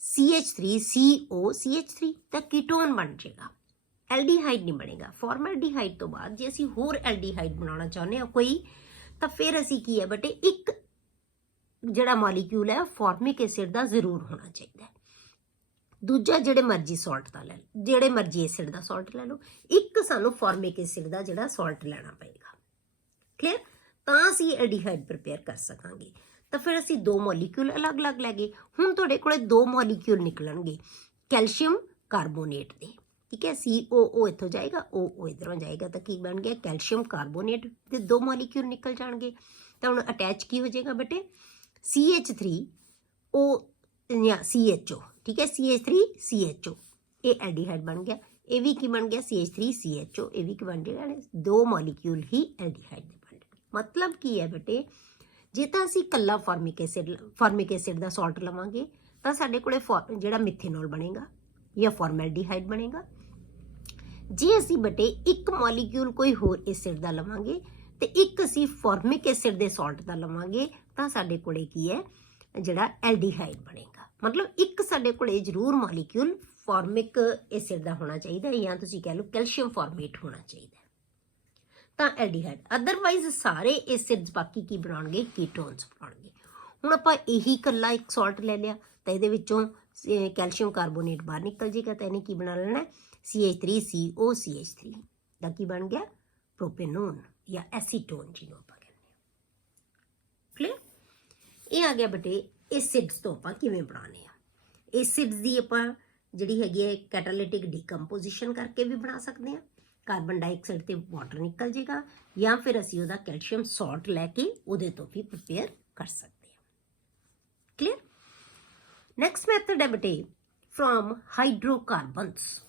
CH3COCH3, ਤਾਂ ਕੀਟੋਨ ਬਣ ਜਾਏਗਾ, ਐਲਡੀਹਾਈਡ ਨਹੀਂ ਬਣੇਗਾ। ਫਾਰਮੈਲਡੀਹਾਈਡ ਤੋਂ ਬਾਅਦ ਜੇ ਅਸੀਂ ਹੋਰ ਐਲਡੀਹਾਈਡ ਬਣਾਉਣਾ ਚਾਹੁੰਦੇ ਹਾਂ ਕੋਈ, ਤਾਂ ਫਿਰ ਅਸੀਂ ਕੀ ਹੈ ਬੇਟੇ, ਇੱਕ ਜਿਹੜਾ ਮੋਲੀਕਿਊਲ ਹੈ ਫਾਰਮਿਕ ਐਸਿਡ ਦਾ ਜ਼ਰੂਰ ਹੋਣਾ ਚਾਹੀਦਾ ਹੈ। ਦੂਜਾ ਜਿਹੜੇ ਮਰਜ਼ੀ ਸਾਲਟ ਦਾ ਲੈ ਲਓ, ਜਿਹੜੇ ਮਰਜ਼ੀ ਐਸਿਡ ਦਾ ਸਾਲਟ ਲੈ ਲਓ, ਇੱਕ ਸਾਨੂੰ ਫਾਰਮਿਕ ਐਸਿਡ ਦਾ ਜਿਹੜਾ ਸਾਲਟ ਲੈਣਾ ਪਏਗਾ। ਕਲੀਅਰ, ਤਾਂ ਅਸੀਂ ਐਲਡੀਹਾਈਡ ਪ੍ਰਿਪੇਅਰ ਕਰ ਸਕਾਂਗੇ। ਤਾਂ ਫਿਰ ਅਸੀਂ 2 ਮੋਲੀਕਿਊਲ ਅਲੱਗ-ਅਲੱਗ ਲੈ ਗਏ। ਹੁਣ ਤੁਹਾਡੇ ਕੋਲੇ 2 ਮੋਲੀਕਿਊਲ ਨਿਕਲਣਗੇ ਕੈਲਸ਼ੀਅਮ ਕਾਰਬੋਨੇਟ ਦੇ। ਠੀਕ ਹੈ, COO ਇੱਥੋਂ ਜਾਏਗਾ, OO ਇੱਧਰੋਂ ਜਾਏਗਾ, ਤਾਂ ਕੀ ਬਣ ਗਿਆ, ਕੈਲਸ਼ੀਅਮ ਕਾਰਬੋਨੇਟ ਦੇ 2 ਮੋਲੀਕਿਊਲ ਨਿਕਲ ਜਾਣਗੇ। ਤਾਂ ਹੁਣ ਅਟੈਚ ਕੀ ਹੋ ਜਾਏਗਾ ਬੇਟੇ, CH3O ਜਾਂ CHO। ਠੀਕ ਹੈ, CH3CHO, ਇਹ ਐਲਡੀਹਾਈਡ ਬਣ ਗਿਆ। ਇਹ ਵੀ ਕੀ ਬਣ ਗਿਆ, CH3CHO, ਇਹ ਵੀ ਕੀ ਬਣ ਜਾਏਗਾ, 2 ਮੋਲੀਕਿਊਲ ਹੀ ਐਲਡੀਹਾਈਡ ਦੇ ਬਣ ਜਾਣਗੇ। ਮਤਲਬ ਕੀ ਹੈ ਬੇਟੇ, ਜੇ ਤਾਂ ਅਸੀਂ ਇਕੱਲਾ ਫਾਰਮਿਕ ਐਸਿਡ ਦਾ ਸਾਲਟ ਲਵਾਂਗੇ ਤਾਂ ਸਾਡੇ ਕੋਲੇ ਜਿਹੜਾ ਮਿਥੇਨੋਲ ਬਣੇਗਾ ਜਾਂ ਫਾਰਮੈਲਡੀਹਾਈਡ ਬਣੇਗਾ। ਜੇ ਅਸੀਂ ਬੇਟੇ ਇੱਕ ਮੋਲੀਕਿਊਲ ਕੋਈ ਹੋਰ ਐਸਿਡ ਦਾ ਲਵਾਂਗੇ ਤੇ ਇੱਕ ਅਸੀਂ ਫਾਰਮਿਕ ਐਸਿਡ ਦੇ ਸਾਲਟ ਦਾ ਲਵਾਂਗੇ, ਤਾਂ ਸਾਡੇ ਕੋਲੇ ਕੀ ਹੈ, ਜਿਹੜਾ ਐਲਡੀਹਾਈਡ ਬਣੇਗਾ। ਮਤਲਬ ਇੱਕ ਸਾਡੇ ਕੋਲੇ ਜ਼ਰੂਰ ਮੋਲੀਕਿਊਲ ਫਾਰਮਿਕ ਐਸਿਡ ਦਾ ਹੋਣਾ ਚਾਹੀਦਾ, ਜਾਂ ਤੁਸੀਂ ਕਹਿ ਲਓ ਕੈਲਸ਼ੀਅਮ ਫਾਰਮੇਟ ਹੋਣਾ ਚਾਹੀਦਾ, ਤਾਂ ਐਲਡੀਹਾਈਡ। ਅਦਰਵਾਈਜ਼ ਸਾਰੇ ਐਸਿਡਸ ਬਾਕੀ ਕੀ ਬਣਾਉਣਗੇ, ਕੀਟੋਨਸ ਬਣਾਉਣਗੇ। ਹੁਣ ਆਪਾਂ ਇਹੀ ਇਕੱਲਾ ਇੱਕ ਸਾਲਟ ਲੈ ਲਿਆ, ਤਾਂ ਇਹਦੇ ਵਿੱਚੋਂ ਕੈਲਸ਼ੀਅਮ ਕਾਰਬੋਨੇਟ ਬਾਹਰ ਨਿਕਲ ਜਾਏਗਾ, ਤਾਂ ਇਹਨੇ ਕੀ ਬਣਾ ਲੈਣਾ, CH3COCH3 ਦਾ ਕੀ ਬਣ ਗਿਆ, ਪ੍ਰੋਪੇਨੋਨ ਜਾਂ ਐਸੀਟੋਨ ਜਿਹਨੂੰ ਆਪਾਂ ਕਹਿੰਦੇ ਹਾਂ। ਕਲੀਅਰ, ਇਹ ਆ ਗਿਆ ਬੇਟੇ ਐਸਿਡਸ ਤੋਂ ਆਪਾਂ ਕਿਵੇਂ ਬਣਾਉਣੇ ਆ। ਐਸਿਡਸ ਦੀ ਆਪਾਂ ਜਿਹੜੀ ਹੈਗੀ ਹੈ ਕੈਟਾਲਿਟਿਕ ਡੀਕੰਪੋਜੀਸ਼ਨ ਕਰਕੇ ਵੀ ਬਣਾ ਸਕਦੇ ਹਾਂ, ਕਾਰਬਨ ਡਾਈਆਕਸਾਈਡ ਤੇ ਵਾਟਰ ਨਿਕਲ ਜਾਏਗਾ, ਜਾਂ ਫਿਰ ਅਸੀਂ ਉਹਦਾ ਕੈਲਸ਼ੀਅਮ ਸਾਲਟ ਲੈ ਕੇ ਉਹਦੇ ਤੋਂ ਵੀ ਪ੍ਰਿਪੇਅਰ ਕਰ ਸਕਦੇ ਹਾਂ। ਕਲੀਅਰ, ਨੈਕਸਟ ਮੈਥਡ ਹੈ ਬੇਟੇ ਫਰੋਮ ਹਾਈਡਰੋਕਾਰਬਨਸ।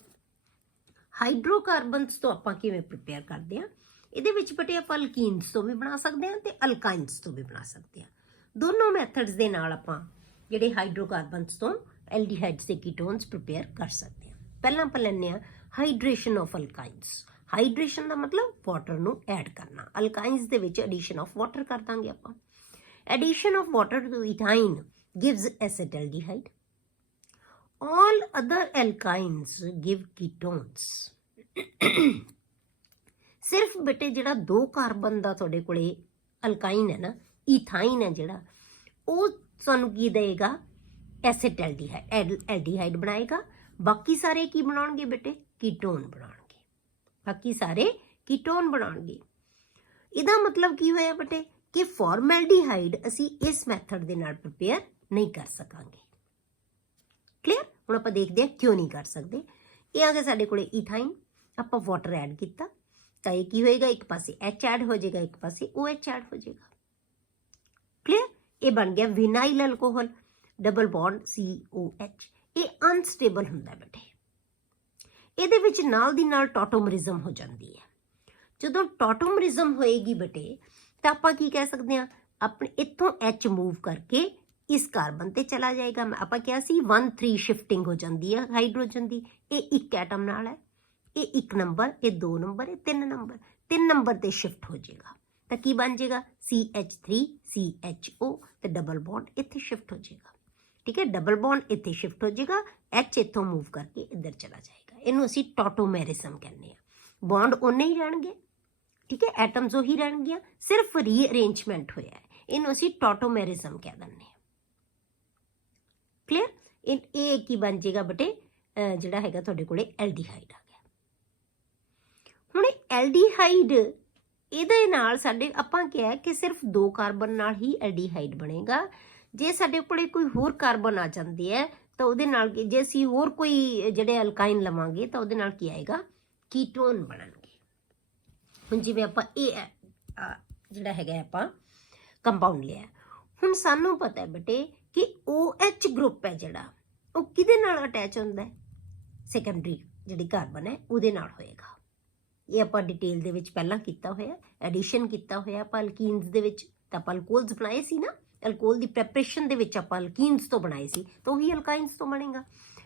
ਹਾਈਡਰੋਕਾਰਬਨਸ ਤੋਂ ਆਪਾਂ ਕਿਵੇਂ ਪ੍ਰਿਪੇਅਰ ਕਰਦੇ ਹਾਂ, ਇਹਦੇ ਵਿੱਚ ਬੇਟੇ ਆਪਾਂ ਅਲਕੀਨਸ ਤੋਂ ਵੀ ਬਣਾ ਸਕਦੇ ਹਾਂ ਤੇ ਅਲਕਾਈਨਸ ਤੋਂ ਵੀ ਬਣਾ ਸਕਦੇ ਹਾਂ। ਦੋਨੋਂ ਮੈਥਡਸ ਦੇ ਨਾਲ ਆਪਾਂ ਜਿਹੜੇ ਹਾਈਡਰੋਕਾਰਬਨਸ ਤੋਂ ਐਲਡੀਹਾਈਡਸ ਤੇ ਕੀਟੋਨਸ ਪ੍ਰਿਪੇਅਰ ਕਰ ਸਕਦੇ ਹਾਂ। ਪਹਿਲਾਂ ਆਪਾਂ ਲੈਂਦੇ ਹਾਂ ਹਾਈਡਰੇਸ਼ਨ ਆਫ ਅਲਕਾਈਨਸ। ਹਾਈਡਰੇਸ਼ਨ ਦਾ ਮਤਲਬ ਵਾਟਰ ਨੂੰ ਐਡ ਕਰਨਾ, ਅਲਕਾਈਨਸ ਦੇ ਵਿੱਚ ਐਡੀਸ਼ਨ ਆਫ ਵਾਟਰ ਕਰ ਦਾਂਗੇ ਆਪਾਂ। Addition of water to ethyne gives acetaldehyde. All other alkynes give ketones. ਸਿਰਫ ਬੇਟੇ ਜਿਹੜਾ 2 ਕਾਰਬਨ ਦਾ ਤੁਹਾਡੇ ਕੋਲੇ ਅਲਕਾਈਨ ਹੈ ਨਾ, ਈਥਾਈਨ ਹੈ ਜਿਹੜਾ, ਉਹ ਤੁਹਾਨੂੰ ਕੀ ਦੇਗਾ? ਐਸੀਟੈਲਡੀਹਾਈਡ, ਐਲਡੀਹਾਈਡ ਬਣਾਏਗਾ। ਬਾਕੀ ਸਾਰੇ ਕੀ ਬਣਾਉਣਗੇ ਬੇਟੇ? ਕੀਟੋਨ ਬਣਾਉਣਗੇ। ਬਾਕੀ ਸਾਰੇ ਕੀਟੋਨ ਬਣਾਉਣਗੇ। ਇਹਦਾ ਮਤਲਬ ਕੀ ਹੋਇਆ ਬੇਟੇ? ਕਿ ਫਾਰਮੈਲਡੀਹਾਈਡ ਅਸੀਂ ਇਸ ਮੈਥਡ ਦੇ ਨਾਲ ਪ੍ਰਿਪੇਅਰ ਨਹੀਂ ਕਰ ਸਕਾਂਗੇ। ਕਲੀਅਰ? ਹੁਣ ਆਪਾਂ ਦੇਖਦੇ ਹਾਂ ਕਿਉਂ ਨਹੀਂ ਕਰ ਸਕਦੇ। ਇਹ ਆ ਗਿਆ ਸਾਡੇ ਕੋਲੇ ਈਥਾਈਨ, ਆਪਾਂ ਵਾਟਰ ਐਡ ਕੀਤਾ ਤਾਂ ਇਹ ਕੀ ਹੋਏਗਾ? ਇੱਕ ਪਾਸੇ H ਐਡ ਹੋ ਜਾਏਗਾ, ਇੱਕ ਪਾਸੇ OH ਐਡ ਹੋ ਜਾਏਗਾ। ਕਲੀਅਰ? ਇਹ ਬਣ ਗਿਆ ਵਿਨਾਈਲ ਅਲਕੋਹਲ, ਡਬਲ ਬੌਂਡ COH। ਇਹ ਅਨਸਟੇਬਲ ਹੁੰਦਾ ਬੇਟੇ। ਇਹਦੇ ਵਿੱਚ ਨਾਲ ਦੀ ਨਾਲ ਟੌਟੋਮਰਿਜ਼ਮ ਹੋ ਜਾਂਦੀ ਹੈ। ਜਦੋਂ ਟੌਟੋਮਰਿਜ਼ਮ ਹੋਏਗੀ ਬੇਟੇ ਤਾਂ ਆਪਾਂ ਕੀ ਕਹਿ ਸਕਦੇ ਹਾਂ? ਆਪਣੇ ਇੱਥੋਂ H ਮੂਵ ਕਰਕੇ ਇਸ ਕਾਰਬਨ ਤੇ ਚਲਾ ਜਾਏਗਾ। ਆਪਾਂ ਕਿਹਾ ਸੀ 1-3 ਸ਼ਿਫਟਿੰਗ ਹੋ ਜਾਂਦੀ ਹੈ ਹਾਈਡਰੋਜਨ ਦੀ। ਇਹ ਇੱਕ ਐਟਮ ਨਾਲ ਹੈ, ਇਹ 1 ਨੰਬਰ, ਇਹ 2 ਨੰਬਰ, ਇਹ 3 ਨੰਬਰ। 3 ਨੰਬਰ ਤੇ ਸ਼ਿਫਟ ਹੋ ਜਾਏਗਾ ਤਾਂ ਕੀ ਬਣ ਜਾਏਗਾ? CH3 CHO ਤੇ ਡਬਲ ਬੌਂਡ ਇੱਥੇ ਸ਼ਿਫਟ ਹੋ ਜਾਏਗਾ। ਠੀਕ ਹੈ, ਡਬਲ ਬੌਂਡ ਇੱਥੇ ਸ਼ਿਫਟ ਹੋ ਜਾਏਗਾ, H ਇੱਥੋਂ ਮੂਵ ਕਰਕੇ ਇੱਧਰ ਚਲਾ ਜਾਏਗਾ। ਇਹਨੂੰ ਅਸੀਂ ਟੌਟੋਮੈਰਿਜ਼ਮ ਕਹਿੰਦੇ ਹਾਂ। ਬੌਂਡ ਉਹਨੇ ਹੀ ਰਹਿਣਗੇ, ਠੀਕ ਹੈ, ਐਟਮਸ ਉਹੀ ਰਹਿਣਗੀਆਂ, ਸਿਰਫ ਰੀਅਰੇਂਜਮੈਂਟ ਹੋਇਆ ਹੈ। ਇਹਨੂੰ ਅਸੀਂ ਟੌਟੋਮੈਰਿਜ਼ਮ ਕਹਿ ਦਿੰਦੇ ਹਾਂ। ਕਲੀਅਰ? ਇਹ ਕੀ ਬਣ ਜਾਏਗਾ ਬੇਟੇ? ਜਿਹੜਾ ਹੈਗਾ ਤੁਹਾਡੇ ਕੋਲੇ ਐਲਡੀਹਾਈਡ ਆ ਗਿਆ। ਹੁਣ ਐਲਡੀਹਾਈਡ ਇਹਦੇ ਨਾਲ ਸਾਡੇ ਆਪਾਂ ਕਿਹਾ ਕਿ ਸਿਰਫ 2 ਕਾਰਬਨ ਨਾਲ ਹੀ ਐਲਡੀਹਾਈਡ ਬਣੇਗਾ। ਜੇ ਸਾਡੇ ਕੋਲੇ ਕੋਈ ਹੋਰ ਕਾਰਬਨ ਆ ਜਾਂਦੇ ਹੈ ਤਾਂ ਉਹਦੇ ਨਾਲ ਜੇ ਅਸੀਂ ਹੋਰ ਕੋਈ ਜਿਹੜੇ ਅਲਕਾਈਨ ਲਵਾਂਗੇ ਤਾਂ ਉਹਦੇ ਨਾਲ ਕੀ ਆਏਗਾ? ਕੀਟੋਨ ਬਣਨਗੇ। ਹੁਣ ਜਿਵੇਂ ਆਪਾਂ ਇਹ ਜਿਹੜਾ ਹੈਗਾ ਆਪਾਂ ਕੰਪਾਊਂਡ ਲਿਆ, ਹੁਣ ਸਾਨੂੰ ਪਤਾ ਹੈ ਬੇਟੇ ਕਿ OH ਗਰੁੱਪ ਹੈ ਜਿਹੜਾ, ਉਹ ਕਿਹਦੇ ਨਾਲ ਅਟੈਚ ਹੁੰਦਾ ਹੈ? ਸੈਕੰਡਰੀ ਜਿਹੜੀ ਕਾਰਬਨ ਹੈ ਉਹਦੇ ਨਾਲ ਹੋਏਗਾ। ਇਹ ਆਪਾਂ ਡਿਟੇਲ ਦੇ ਵਿੱਚ ਪਹਿਲਾਂ ਕੀਤਾ ਹੋਇਆ, ਐਡੀਸ਼ਨ ਕੀਤਾ ਹੋਇਆ ਆਪਾਂ ਅਲਕੀਨਸ ਦੇ ਵਿੱਚ। ਤਾਂ ਆਪਾਂ ਅਲਕੋਹਲਸ ਬਣਾਏ ਸੀ ਨਾ, ਅਲਕੋਹਲ ਦੀ ਪ੍ਰੈਪਰੇਸ਼ਨ ਦੇ ਵਿੱਚ ਆਪਾਂ ਅਲਕੀਨਸ ਤੋਂ ਬਣਾਏ ਸੀ, ਤਾਂ ਉਹੀ ਅਲਕਾਈਨਸ ਤੋਂ ਬਣੇਗਾ।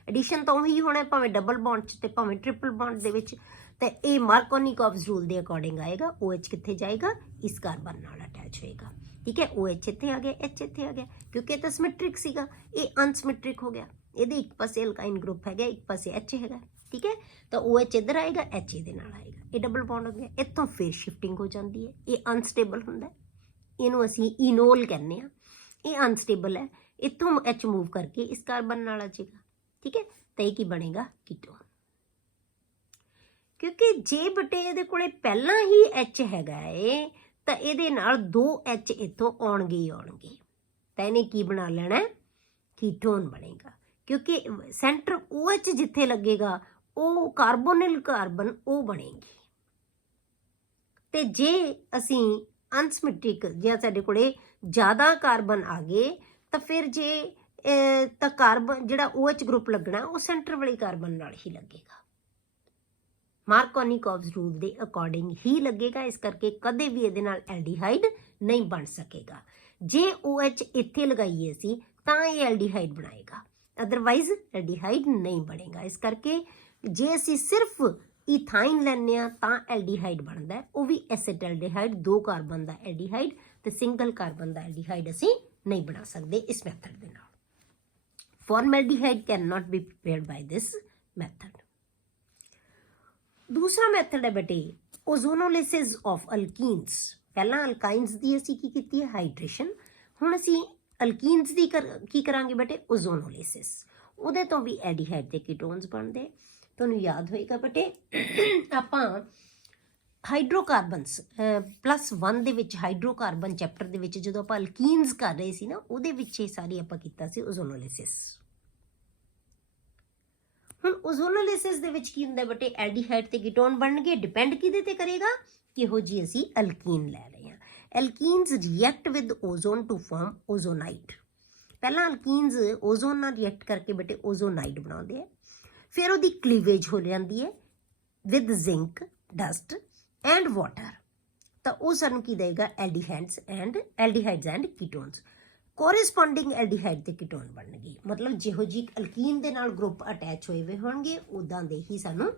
ਐਡੀਸ਼ਨ ਤਾਂ ਉਹੀ ਹੋਣਾ, ਭਾਵੇਂ ਡਬਲ ਬੌਂਡ 'ਚ ਤੇ ਭਾਵੇਂ ਟ੍ਰਿਪਲ ਬੌਂਡ ਦੇ ਵਿੱਚ। ਤਾਂ ਇਹ ਮਾਰਕੋਨੀਕੋਵਸ ਰੂਲ ਦੇ ਅਕੋਰਡਿੰਗ ਆਏਗਾ। OH ਕਿੱਥੇ ਜਾਏਗਾ? ਇਸ ਕਾਰਬਨ ਨਾਲ ਅਟੈਚ ਹੋਏਗਾ। ਠੀਕ ਹੈ, OH ਇੱਥੇ ਆ ਗਿਆ, H ਇੱਥੇ ਆ ਗਿਆ, ਕਿਉਂਕਿ ਇਹ ਤਾਂ ਸਿਮੈਟ੍ਰਿਕ ਸੀਗਾ, ਇਹ ਅਨਸਿਮੈਟ੍ਰਿਕ ਹੋ ਗਿਆ। ਇਹਦੇ ਇੱਕ ਪਾਸੇ ਅਲਕਾਈਨ ਗਰੁੱਪ ਹੈਗਾ, ਇੱਕ ਪਾਸੇ H ਹੈਗਾ। ਠੀਕ ਹੈ, ਤਾਂ OH ਇੱਧਰ ਆਏਗਾ, H ਇਹਦੇ ਨਾਲ ਆਏਗਾ, ਇਹ ਡਬਲ ਬੌਂਡ ਹੋ ਗਿਆ। ਇੱਥੋਂ ਫਿਰ ਸ਼ਿਫਟਿੰਗ ਹੋ ਜਾਂਦੀ ਹੈ, ਇਹ ਅਨਸਟੇਬਲ ਹੁੰਦਾ, ਇਹਨੂੰ ਅਸੀਂ ਇਨੋਲ ਕਹਿੰਦੇ ਹਾਂ। ਇਹ ਅਨਸਟੇਬਲ ਹੈ, ਇੱਥੋਂ H ਮੂਵ ਕਰਕੇ ਇਸ ਕਾਰਬਨ ਨਾਲ ਆ ਜਾਏਗਾ। ਠੀਕ ਹੈ, ਤਾਂ ਇਹ ਕੀ ਬਣੇਗਾ? ਕੀਟੋਨ। ਕਿਉਂਕਿ ਜੇ ਬਟੇ ਇਹਦੇ ਕੋਲੇ ਪਹਿਲਾਂ ਹੀ H ਹੈਗਾ ਏ ਤਾਂ ਇਹਦੇ ਨਾਲ 2 H ਇੱਥੋਂ ਆਉਣਗੇ ਹੀ ਆਉਣਗੇ, ਤਾਂ ਇਹਨੇ ਕੀ ਬਣਾ ਲੈਣਾ? ਕੀਟੋਨ ਬਣੇਗਾ। ਕਿਉਂਕਿ ਸੈਂਟਰ OH ਜਿੱਥੇ ਲੱਗੇਗਾ ਉਹ ਕਾਰਬੋਨਿਲ ਕਾਰਬਨ ਉਹ ਬਣੇਗੀ। ਤੇ ਜੇ ਅਸੀਂ ਅਨਸਿਮੈਟ੍ਰਿਕ ਜਾਂ ਸਾਡੇ ਕੋਲੇ ਜ਼ਿਆਦਾ ਕਾਰਬਨ ਆ ਗਏ ਤਾਂ ਫਿਰ ਜੇ ਤਾਂ ਕਾਰਬਨ ਜਿਹੜਾ OH ਗਰੁੱਪ ਲੱਗਣਾ ਉਹ ਸੈਂਟਰ ਵਾਲੀ ਕਾਰਬਨ ਨਾਲ ਹੀ ਲੱਗੇਗਾ। ਮਾਰਕੋਨੀਕੋਵਸ ਰੂਲ ਦੇ ਅਕੋਰਡਿੰਗ ਹੀ ਲੱਗੇਗਾ। ਇਸ ਕਰਕੇ ਕਦੇ ਵੀ ਇਹਦੇ ਨਾਲ ਐਲਡੀਹਾਈਡ ਨਹੀਂ ਬਣ ਸਕੇਗਾ। ਜੇ OH ਇੱਥੇ ਲਗਾਈਏ ਅਸੀਂ ਤਾਂ ਇਹ ਐਲਡੀਹਾਈਡ ਬਣਾਏਗਾ, ਅਦਰਵਾਈਜ਼ ਐਲਡੀਹਾਈਡ ਨਹੀਂ ਬਣੇਗਾ। ਇਸ ਕਰਕੇ ਜੇ ਅਸੀਂ ਸਿਰਫ ਈਥਾਈਨ ਲੈਂਦੇ ਹਾਂ ਤਾਂ ਐਲਡੀਹਾਈਡ ਬਣਦਾ ਹੈ, ਉਹ ਵੀ ਐਸੀਟਲਡੀਹਾਈਡ, 2 ਕਾਰਬਨ ਦਾ ਐਲਡੀਹਾਈਡ, ਤੇ ਸਿੰਗਲ ਕਾਰਬਨ ਦਾ ਐਲਡੀਹਾਈਡ ਅਸੀਂ ਨਹੀਂ ਬਣਾ ਸਕਦੇ ਇਸ ਮੈਥਡ ਦੇ ਨਾਲ। Formaldehyde can not be prepared by this method. ਦੂਸਰਾ ਮੈਥਡ ਹੈ ਬੇਟੇ ਓਜ਼ੋਨੋਲਿਸਿਸ ਆਫ ਅਲਕੀਨਸ। ਪਹਿਲਾਂ ਅਲਕਾਈਨਸ ਦੀ ਅਸੀਂ ਕੀ ਕੀਤੀ ਹੈ? ਹਾਈਡਰੇਸ਼ਨ। ਹੁਣ ਅਸੀਂ ਅਲਕੀਨਸ ਦੀ ਕੀ ਕਰਾਂਗੇ ਬੇਟੇ? ਓਜ਼ੋਨੋਲਿਸਿਸ। ਉਹਦੇ ਤੋਂ ਵੀ ਐਡੀਹਾਈਡ ਦੇ ਕੀਟੋਨਸ ਬਣਦੇ। ਤੁਹਾਨੂੰ ਯਾਦ ਹੋਏਗਾ ਬੇਟੇ ਆਪਾਂ ਹਾਈਡਰੋਕਾਰਬਨਸ +1 ਦੇ ਵਿੱਚ ਹਾਈਡਰੋਕਾਰਬਨ ਚੈਪਟਰ ਦੇ ਵਿੱਚ ਜਦੋਂ ਆਪਾਂ ਅਲਕੀਨਸ ਕਰ ਰਹੇ ਸੀ ਨਾ, ਉਹਦੇ ਵਿੱਚ ਇਹ ਸਾਰੀ ਆਪਾਂ ਕੀਤਾ ਸੀ ਓਜ਼ੋਨੋਲਿਸਿਸ। ਹੁਣ ਓਜ਼ੋਨੋਲਿਸਿਸ ਦੇ ਵਿੱਚ ਕੀ ਹੁੰਦਾ ਬੇਟੇ? ਐਲਡੀਹਾਈਡ ਤੇ ਕੀਟੋਨ ਬਣਨਗੇ। ਡਿਪੈਂਡ ਕਿਹਦੇ ਤੇ ਕਰੇਗਾ? ਕਿਹੋ ਜੀ ਅਸੀਂ ਅਲਕੀਨ ਲੈ ਰਹੇ ਹਾਂ। Alkenes react with ozone to form ozonide. ਪਹਿਲਾਂ ਅਲਕੀਨਸ ਓਜ਼ੋਨ ਨਾਲ ਰਿਐਕਟ ਕਰਕੇ ਬੇਟੇ ਓਜ਼ੋਨਾਈਡ ਬਣਾਉਂਦੇ ਆ, ਫਿਰ ਉਹਦੀ ਕਲੀਵੇਜ ਹੋ ਜਾਂਦੀ ਹੈ with zinc, dust and water, ਤਾਂ ਉਹ ਸਾਨੂੰ ਕੀ ਦੇਗਾ? ਐਲਡੀਹਾਈਡਸ ਐਂਡ ਕੀਟੋਨਸ। ਕੋਰਿਸਪੋਂਡਿੰਗ ਐਲਡੀਹਾਈਡ ਤੇ ਕੀਟੋਨ ਬਣਨਗੇ। ਮਤਲਬ ਜਿਹੋ ਜੀ ਅਲਕੀਨ ਦੇ ਨਾਲ ਗਰੁੱਪ ਅਟੈਚ ਹੋਏ ਹੋਏ ਹੋਣਗੇ ਉੱਦਾਂ ਦੇ ਹੀ ਸਾਨੂੰ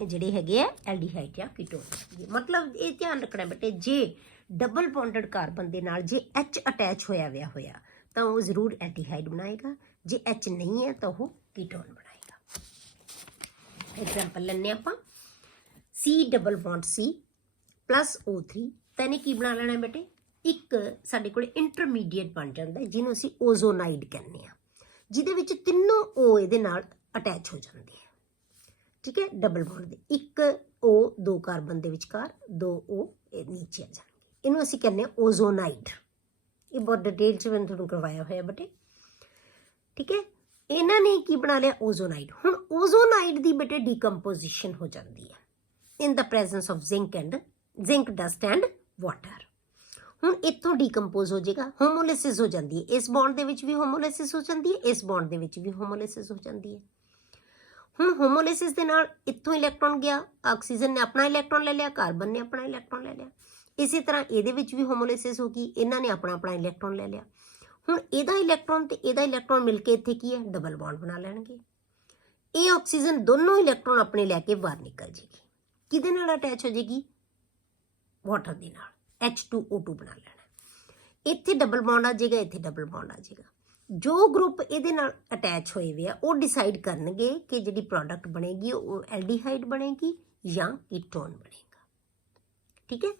ਜਿਹੜੇ ਹੈਗੇ ਆ ਐਲਡੀਹਾਈਡ ਜਾਂ ਕੀਟੋਨ। ਮਤਲਬ ਇਹ ਧਿਆਨ ਰੱਖਣਾ ਬੇਟੇ, ਜੇ ਡਬਲ ਬੌਂਡਡ ਕਾਰਬਨ ਦੇ ਨਾਲ ਜੇ H ਅਟੈਚ ਹੋਇਆ ਤਾਂ ਉਹ ਜ਼ਰੂਰ ਐਲਡੀਹਾਈਡ ਬਣਾਏਗਾ, ਜੇ H ਨਹੀਂ ਹੈ ਤਾਂ ਉਹ ਕੀਟੋਨ ਬਣਾਏਗਾ। ਐਗਜ਼ਾਮਪਲ ਲੈਂਦੇ ਆਪਾਂ, C double bond C plus O3, ਤਾਂ ਇਹਨੇ ਕੀ ਬਣਾ ਲੈਣਾ ਬੇਟੇ, ਇੱਕ ਸਾਡੇ ਕੋਲ ਇੰਟਰਮੀਡੀਏਟ ਬਣ ਜਾਂਦਾ ਜਿਹਨੂੰ ਅਸੀਂ ਓਜ਼ੋਨਾਈਡ ਕਹਿੰਦੇ ਆ, ਜਿਹਦੇ ਵਿੱਚ ਤਿੰਨੋਂ O ਇਹਦੇ ਨਾਲ ਅਟੈਚ ਹੋ ਜਾਂਦੇ ਆ। ਠੀਕ ਹੈ, ਡਬਲ ਬੌਂਡ ਦੇ ਇੱਕ O 2 ਕਾਰਬਨ ਦੇ ਵਿਚਕਾਰ, 2 O ਇਹ ਨੀਚੇ ਆ ਜਾਣਗੇ, ਇਹਨੂੰ ਅਸੀਂ ਕਹਿੰਦੇ ਹਾਂ ਓਜ਼ੋਨਾਈਡ। ਇਹ ਬਹੁਤ ਡਿਟੇਲ 'ਚ ਮੈਂ ਤੁਹਾਨੂੰ ਕਰਵਾਇਆ ਹੋਇਆ ਬੇਟੇ। ਠੀਕ ਹੈ, ਇਹਨਾਂ ਨੇ ਕੀ ਬਣਾ ਲਿਆ, ਓਜ਼ੋਨਾਈਡ। ਹੁਣ ਓਜ਼ੋਨਾਈਡ ਦੀ ਬੇਟੇ ਡੀਕੰਪੋਜੀਸ਼ਨ ਹੋ ਜਾਂਦੀ ਹੈ in the presence of zinc dust and water. ਹੁਣ ਇੱਥੋਂ ਡੀਕੰਪੋਜ਼ ਹੋ ਜਾਏਗਾ, ਹੋਮੋਲਿਸਿਸ ਹੋ ਜਾਂਦੀ ਹੈ, ਇਸ ਬੌਂਡ ਦੇ ਵਿੱਚ ਵੀ ਹੋਮੋਲਿਸਿਸ ਹੋ ਜਾਂਦੀ ਹੈ, ਇਸ ਬੌਂਡ ਦੇ ਵਿੱਚ ਵੀ ਹੋਮੋਲਿਸਿਸ ਹੋ ਜਾਂਦੀ ਹੈ। ਹੁਣ ਹੋਮੋਲਿਸਿਸ ਦੇ ਨਾਲ ਇੱਥੋਂ ਇਲੈਕਟ੍ਰੋਨ ਗਿਆ, ਆਕਸੀਜਨ ਨੇ ਆਪਣਾ ਇਲੈਕਟ੍ਰੋਨ ਲੈ ਲਿਆ, ਕਾਰਬਨ ਨੇ ਆਪਣਾ ਇਲੈਕਟ੍ਰੋਨ ਲੈ ਲਿਆ। ਇਸੇ ਤਰ੍ਹਾਂ ਇਹਦੇ ਵਿੱਚ ਵੀ ਹੋਮੋਲਿਸਿਸ ਹੋ ਗਈ, ਇਹਨਾਂ ਨੇ ਆਪਣਾ ਆਪਣਾ ਇਲੈਕਟ੍ਰੋਨ ਲੈ ਲਿਆ। ਹੁਣ ਇਹਦਾ ਇਲੈਕਟ੍ਰੋਨ ਤੇ ਇਹਦਾ ਇਲੈਕਟ੍ਰੋਨ ਮਿਲ ਕੇ ਇੱਥੇ ਕੀ ਹੈ, ਡਬਲ ਬੌਂਡ ਬਣਾ ਲੈਣਗੇ। ਇਹ ਆਕਸੀਜਨ ਦੋਨੋਂ ਇਲੈਕਟ੍ਰੋਨ ਆਪਣੇ ਲੈ ਕੇ ਬਾਹਰ ਨਿਕਲ ਜਾਏਗੀ, ਕਿਹਦੇ ਨਾਲ ਅਟੈਚ ਹੋ ਜਾਏਗੀ, ਵਾਟਰ ਦੇ ਨਾਲ, H2O2 ਬਣਾ ਲੈਣਾ। ਇੱਥੇ ਡਬਲ ਬੌਂਡ ਆ ਜਾਏਗਾ, ਇੱਥੇ ਡਬਲ ਬੌਂਡ ਆ ਜਾਏਗਾ। ਜੋ ਗਰੁੱਪ ਇਹਦੇ ਨਾਲ ਅਟੈਚ ਹੋਏ ਵੇ ਆ ਉਹ ਡਿਸਾਈਡ ਕਰਨਗੇ ਕਿ ਜਿਹੜੀ ਪ੍ਰੋਡਕਟ ਬਣੇਗੀ ਉਹ ਐਲਡੀਹਾਈਡ ਬਣੇਗੀ ਜਾਂ ਕੀਟੋਨ ਬਣੇਗਾ। ਠੀਕ ਹੈ,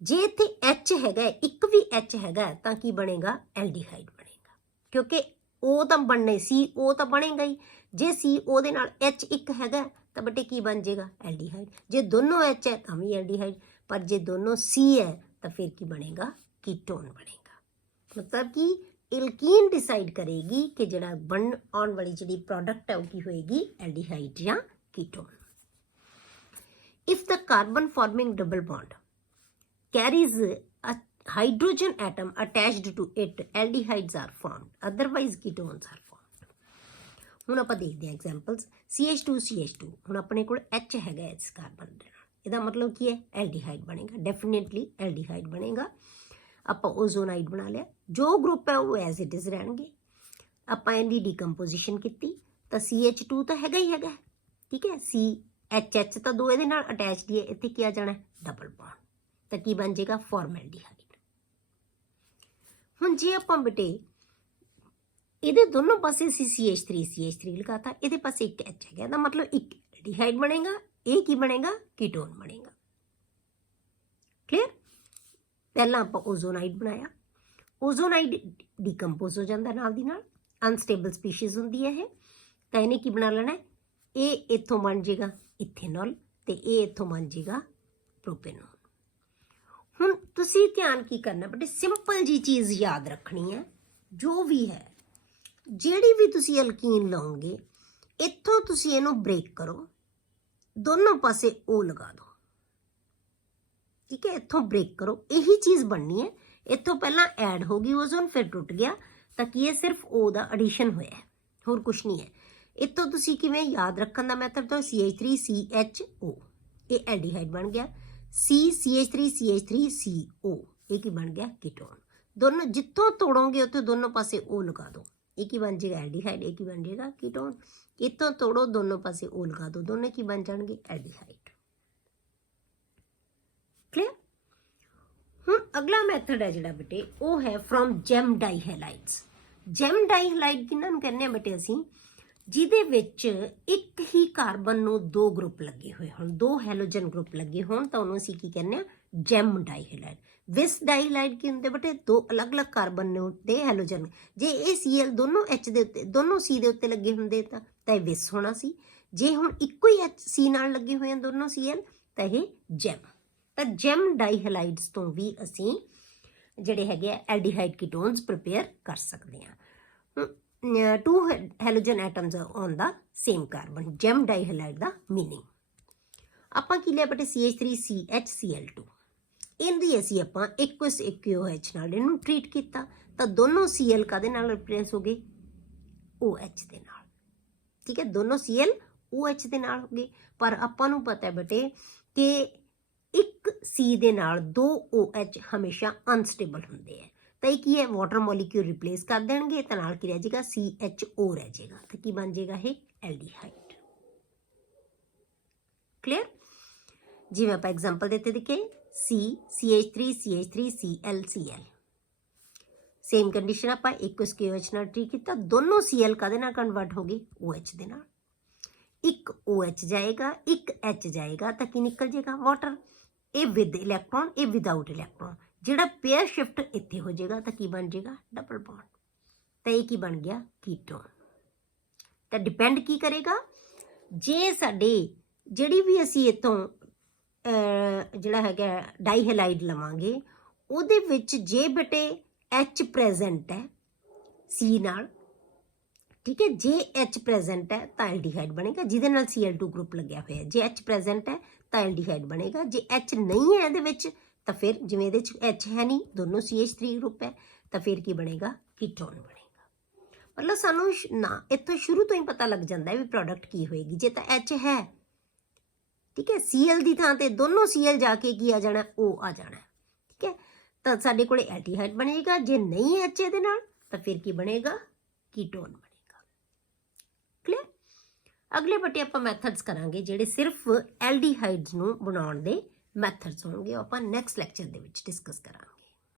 ਜੇ ਇੱਥੇ H ਹੈਗਾ, ਇੱਕ ਵੀ H ਹੈਗਾ ਤਾਂ ਕੀ ਬਣੇਗਾ, ਐਲਡੀਹਾਈਡ ਬਣੇਗਾ, ਕਿਉਂਕਿ O ਤਾਂ ਬਣਨੇ CO ਤਾਂ ਬਣੇਗਾ ਹੀ। ਜੇ CO ਦੇ ਨਾਲ H ਇੱਕ ਹੈਗਾ ਤਾਂ ਬੇਟੇ ਕੀ ਬਣ ਜਾਏਗਾ, ਐਲਡੀਹਾਈਡ। ਜੇ ਦੋਨੋਂ H ਹੈ ਤਾਂ ਵੀ ਐਲਡੀਹਾਈਡ, ਪਰ ਜੇ ਦੋਨੋਂ C ਹੈ ਤਾਂ ਫਿਰ ਕੀ ਬਣੇਗਾ, ਕੀਟੋਨ ਬਣੇਗਾ। ਮਤਲਬ ਕਿ ਐਲਕੀਨ ਡਿਸਾਈਡ ਕਰੇਗੀ ਕਿ ਜਿਹੜਾ ਬਣ ਆਉਣ ਵਾਲੀ ਜਿਹੜੀ ਪ੍ਰੋਡਕਟ ਹੈ ਉਹ ਕੀ ਹੋਏਗੀ, ਐਲਡੀਹਾਈਡ ਜਾਂ ketone. If the carbon forming double bond carries a hydrogen atom attached to it, aldehydes are formed, otherwise ketones are formed. ਹੁਣ ਆਪਾਂ ਦੇਖਦੇ ਹਾਂ ਐਗਜ਼ਾਮਪਲਸ। CH2 ਹੁਣ ਆਪਣੇ ਕੋਲ H ਹੈਗਾ ਇਸ ਕਾਰਬਨ ਦੇ ਨਾਲ, ਇਹਦਾ ਮਤਲਬ ਕੀ ਹੈ, ਐਲਡੀਹਾਈਡ ਬਣੇਗਾ, ਡੈਫੀਨੇਟਲੀ ਐਲਡੀਹਾਈਡ ਬਣੇਗਾ। ਆਪਾਂ ਓਜ਼ੋਨਾਈਡ ਬਣਾ ਲਿਆ, ਜੋ ਗਰੁੱਪ ਹੈ ਉਹ ਐਜ਼ ਇਟ ਇਜ਼ ਰਹਿਣਗੇ। ਆਪਾਂ ਇਹਦੀ ਡੀਕੰਪੋਜੀਸ਼ਨ ਕੀਤੀ ਤਾਂ CH2 ਤਾਂ ਹੈਗਾ ਹੀ ਹੈਗਾ, ਠੀਕ ਹੈ, CH ਤਾਂ ਦੋ ਇਹਦੇ ਨਾਲ ਅਟੈਚਡ ਹੀ ਹੈ, ਇੱਥੇ ਕੀ ਆ ਜਾਣਾ, ਡਬਲ ਬੌਂਡ, ਤਾਂ ਕੀ ਬਣ ਜਾਏਗਾ, ਫਾਰਮੈਲਡੀਹਾਈਡ। ਹੁਣ ਜੇ ਆਪਾਂ ਬੇਟੇ ਇਹਦੇ ਦੋਨੋਂ ਪਾਸੇ ਅਸੀਂ CH3 ਲਗਾਤਾ, ਇਹਦੇ ਪਾਸੇ ਇੱਕ H ਹੈਗਾ, ਇਹਦਾ ਮਤਲਬ ਇੱਕ ਐਲਡੀਹਾਈਡ ਬਣੇਗਾ, ਇਹ ਕੀ ਬਣੇਗਾ, ਕੀਟੋਨ ਬਣੇਗਾ। ਕਲੀਅਰ। ਪਹਿਲਾਂ ਆਪਾਂ ਓਜ਼ੋਨਾਈਡ ਬਣਾਇਆ, ਓਜ਼ੋਨਾਈਡ ਡੀਕੰਪੋਜ਼ ਹੋ ਜਾਂਦਾ ਨਾਲ ਦੀ ਨਾਲ, ਅਨਸਟੇਬਲ ਸਪੀਸ਼ੀਜ਼ ਹੁੰਦੀ ਹੈ ਇਹ, ਤਾਂ ਇਹਨੇ ਕੀ ਬਣਾ ਲੈਣਾ, ਇਹ ਇੱਥੋਂ ਬਣ ਜਾਏਗਾ ਇਥੇਨੋਲ ਤੇ ਇਹ ਇੱਥੋਂ ਬਣ ਜਾਏਗਾ ਪ੍ਰੋਪੇਨੋਲ। ਹੁਣ ਤੁਸੀਂ ਧਿਆਨ ਕੀ ਕਰਨਾ ਬੇਟੇ, ਸਿੰਪਲ ਜੀ ਚੀਜ਼ ਯਾਦ ਰੱਖਣੀ ਹੈ, ਜੋ ਵੀ ਹੈ ਜਿਹੜੀ ਵੀ ਤੁਸੀਂ ਅਲਕੀਨ ਲਾਓਗੇ, ਇੱਥੋਂ ਤੁਸੀਂ ਇਹਨੂੰ ਬ੍ਰੇਕ ਕਰੋ, ਦੋਨੋਂ ਪਾਸੇ O ਲਗਾ ਦਿਓ। ਠੀਕ ਹੈ, ਇੱਥੋਂ ਬ੍ਰੇਕ ਕਰੋ, ਇਹੀ ਚੀਜ਼ ਬਣਨੀ ਹੈ। ਇੱਥੋਂ ਪਹਿਲਾਂ ਐਡ ਹੋ ਗਈ ਓਜ਼ੋਨ, ਫਿਰ ਟੁੱਟ ਗਿਆ, ਤਾਂ ਕੀ ਹੈ, ਸਿਰਫ O ਦਾ ਐਡੀਸ਼ਨ ਹੋਇਆ, ਹੋਰ ਕੁਛ ਨਹੀਂ ਹੈ। ਇੱਥੋਂ ਤੁਸੀਂ ਕਿਵੇਂ ਯਾਦ ਰੱਖਣ ਦਾ ਮੈਥਡ ਤੋਂ, CH3CHO, ਇਹ ਐਲਡੀਹਾਈਡ ਬਣ ਗਿਆ, CH3CO, ਇਹ ਕੀ ਬਣ ਗਿਆ, ਕੀਟੋਨ। ਦੋਨੋਂ ਜਿੱਥੋਂ ਤੋੜੋਗੇ ਉੱਥੇ ਦੋਨੋਂ ਪਾਸੇ O ਲਗਾ ਦਿਓ, ਇਹ ਕੀ ਬਣ ਜਾਏਗਾ, ਐਲਡੀਹਾਈਡ, ਇਹ ਕੀ ਬਣ ਜਾਏਗਾ, ਕੀਟੋਨ। ਇੱਥੋਂ ਤੋੜੋ, ਦੋਨੋਂ ਪਾਸੇ O ਲਗਾ ਦਿਓ, ਦੋਨੇ ਕੀ ਬਣ ਜਾਣਗੇ, ਐਲਡੀਹਾਈਡ। ਕਲੀਅਰ। ਹੁਣ ਅਗਲਾ ਮੈਥਡ ਹੈ ਜਿਹੜਾ ਬੇਟੇ, ਉਹ ਹੈ ਫਰੋਮ ਜੈਮ ਡਾਈਹੈਲਾਈਡਸ। ਜੈਮ ਡਾਈਹੈਲਾਈਡ ਕਿਹਨਾਂ ਨੂੰ ਕਹਿੰਦੇ ਆ ਬੇਟੇ ਅਸੀਂ, ਜਿਹਦੇ ਵਿੱਚ ਇੱਕ ਹੀ ਕਾਰਬਨ ਨੂੰ ਦੋ ਗਰੁੱਪ ਲੱਗੇ ਹੋਏ ਹੋਣ, ਦੋ ਹੈਲੋਜਨ ਗਰੁੱਪ ਲੱਗੇ ਹੋਣ, ਤਾਂ ਉਹਨੂੰ ਅਸੀਂ ਕੀ ਕਹਿੰਦੇ ਆ, ਜੈਮ ਡਾਈਹੈਲਾਈਡ। ਵਿਸ ਡਾਈਹੈਲਾਈਡ ਕੀ ਹੁੰਦੇ ਬੇਟੇ, ਦੋ ਅਲੱਗ-ਅਲੱਗ ਕਾਰਬਨ ਨੇ ਉੱਤੇ ਹੈਲੋਜਨ, ਜੇ ਇਹ Cl ਦੋਨੋਂ H ਦੇ ਉੱਤੇ, ਦੋਨੋਂ C ਦੇ ਉੱਤੇ ਲੱਗੇ ਹੁੰਦੇ ਤਾਂ ਇਹ ਵਿਸ ਹੋਣਾ ਸੀ। ਜੇ ਹੁਣ ਇੱਕੋ ਹੀ C ਨਾਲ ਲੱਗੇ ਹੋਏ ਆ ਦੋਨੋਂ Cl, ਤਾਂ ਇਹ ਜੈਮ। ਤਾਂ ਜੈਮ ਡਾਈਹੈਲਾਈਡਸ ਤੋਂ ਵੀ ਅਸੀਂ ਜਿਹੜੇ ਹੈਗੇ ਆ ਐਲਡੀਹਾਈਡ ਕੀਟੋਨਸ ਪ੍ਰਿਪੇਅਰ ਕਰ ਸਕਦੇ ਹਾਂ। two halogen atoms on the same carbon, gem dihalide the meaning. ਆਪਾਂ ਕੀ ਲਿਆ ਬੇਟੇ, CH3CHCl2, ਇਹਦੀ ਅਸੀਂ ਆਪਾਂ aqueous AQOH ਨਾਲ ਇਹਨੂੰ ਟ੍ਰੀਟ ਕੀਤਾ, ਤਾਂ ਦੋਨੋਂ Cl ਕਾਦੇ ਨਾਲ ਰਿਪਲੇਸ ਹੋ ਗਏ, OH ਦੇ ਨਾਲ। ਠੀਕ ਹੈ, ਦੋਨੋਂ Cl OH ਦੇ ਨਾਲ ਹੋ ਗਏ, ਪਰ ਆਪਾਂ ਨੂੰ ਪਤਾ ਹੈ ਬੇਟੇ ਕਿ ਇੱਕ C ਦੇ ਨਾਲ ਦੋ OH ਹਮੇਸ਼ਾ ਅਨਸਟੇਬਲ ਹੁੰਦੇ ਹੈ, ਤਾਂ ਇਹ ਕੀ ਹੈ, ਵਾਟਰ ਮੋਲੀਕਿਊਲ ਰਿਪਲੇਸ ਕਰ ਦੇਣਗੇ, ਤਾਂ ਨਾਲ ਕੀ ਰਹਿ ਜਾਏਗਾ, CHO ਰਹਿ ਜਾਏਗਾ, ਤਾਂ ਕੀ ਬਣ ਜਾਏਗਾ, ਇਹ ਐਲਡੀਹਾਈਡ। ਕਲੀਅਰ। ਜਿਵੇਂ ਆਪਾਂ ਐਗਜ਼ਾਮਪਲ ਦਿੱਤੇ ਦੇਖੇ C CH3 CH3 Cl Cl, same condition ਆਪਾਂ ਇੱਕ ਇਸ KOH ਨਾਲ ਟ੍ਰੀਟ ਕੀਤਾ, ਦੋਨੋਂ Cl ਕਾਹਦੇ ਨਾਲ ਕਨਵਰਟ ਹੋ ਗਏ OH ਦੇ ਨਾਲ, ਇੱਕ OH ਜਾਏਗਾ ਇੱਕ H ਜਾਏਗਾ ਤਾਂ ਕੀ ਨਿਕਲ ਜਾਏਗਾ ਵਾਟਰ, ਇਹ ਵਿਦ ਇਲੈਕਟ੍ਰੋਨ ਇਹ ਵਿਦਆਊਟ ਇਲੈਕਟ੍ਰੋਨ, ਜਿਹੜਾ ਪੇਅਰ ਸ਼ਿਫਟ ਇੱਥੇ ਹੋ ਜਾਏਗਾ ਤਾਂ ਕੀ ਬਣ ਜਾਏਗਾ ਡਬਲ ਬੌਂਡ, ਤਾਂ ਇਹ ਕੀ ਬਣ ਗਿਆ ਕੀਟੋਨ। ਤਾਂ ਡਿਪੈਂਡ ਕੀ ਕਰੇਗਾ, ਜੇ ਸਾਡੇ ਜਿਹੜੀ ਵੀ ਅਸੀਂ ਇੱਥੋਂ ਜਿਹੜਾ ਹੈਗਾ ਡਾਈਹੈਲਾਈਡ ਲਵਾਂਗੇ ਉਹਦੇ ਵਿੱਚ ਜੇ ਬੇਟੇ H ਪ੍ਰੈਜ਼ੈਂਟ ਹੈ C ਨਾਲ, ਠੀਕ ਹੈ, ਜੇ H ਪ੍ਰੈਜ਼ੈਂਟ ਹੈ ਤਾਂ ਐਲਡੀਹਾਈਡ ਬਣੇਗਾ ਜਿਹਦੇ ਨਾਲ Cl2 ਗਰੁੱਪ ਲੱਗਿਆ ਹੋਇਆ, ਜੇ H ਪ੍ਰੈਜ਼ੈਂਟ ਹੈ ਤਾਂ ਐਲਡੀਹਾਈਡ ਬਣੇਗਾ, ਜੇ H ਨਹੀਂ ਹੈ ਇਹਦੇ ਵਿੱਚ ਤਾਂ ਫਿਰ ਜਿਵੇਂ ਇਹਦੇ 'ਚ H ਹੈ ਨਹੀਂ, ਦੋਨੋਂ CH3 ਗਰੁੱਪ ਹੈ, ਤਾਂ ਫਿਰ ਕੀ ਬਣੇਗਾ ਕੀਟੋਨ ਬਣੇਗਾ। ਮਤਲਬ ਸਾਨੂੰ ਨਾ ਇੱਥੋਂ ਸ਼ੁਰੂ ਤੋਂ ਹੀ ਪਤਾ ਲੱਗ ਜਾਂਦਾ ਹੈ ਵੀ ਪ੍ਰੋਡਕਟ ਕੀ ਹੋਏਗੀ। ਜੇ ਤਾਂ H ਹੈ, ਠੀਕ ਹੈ, Cl ਦੀ ਥਾਂ ਤੇ ਦੋਨੋਂ Cl ਜਾ ਕੇ ਕੀ ਆ ਜਾਣਾ O ਆ ਜਾਣਾ, ਠੀਕ ਹੈ, ਤਾਂ ਸਾਡੇ ਕੋਲੇ ਐਲਡੀਹਾਈਡ ਬਣੇਗਾ। ਜੇ ਨਹੀਂ H ਇਹਦੇ ਨਾਲ ਤਾਂ ਫਿਰ ਕੀ ਬਣੇਗਾ ਕੀਟੋਨ ਬਣੇਗਾ। ਕਲੀਅਰ। ਅਗਲੇ ਬਟੇ ਆਪਾਂ ਮੈਥਡਸ ਕਰਾਂਗੇ ਜਿਹੜੇ ਸਿਰਫ ਐਲਡੀਹਾਈਡਸ ਨੂੰ ਬਣਾਉਣ ਦੇ ਮੈਥਡਸ ਹੋਣਗੇ, ਉਹ ਆਪਾਂ ਨੈਕਸਟ ਲੈਕਚਰ ਦੇ ਵਿੱਚ ਡਿਸਕਸ ਕਰਾਂਗੇ।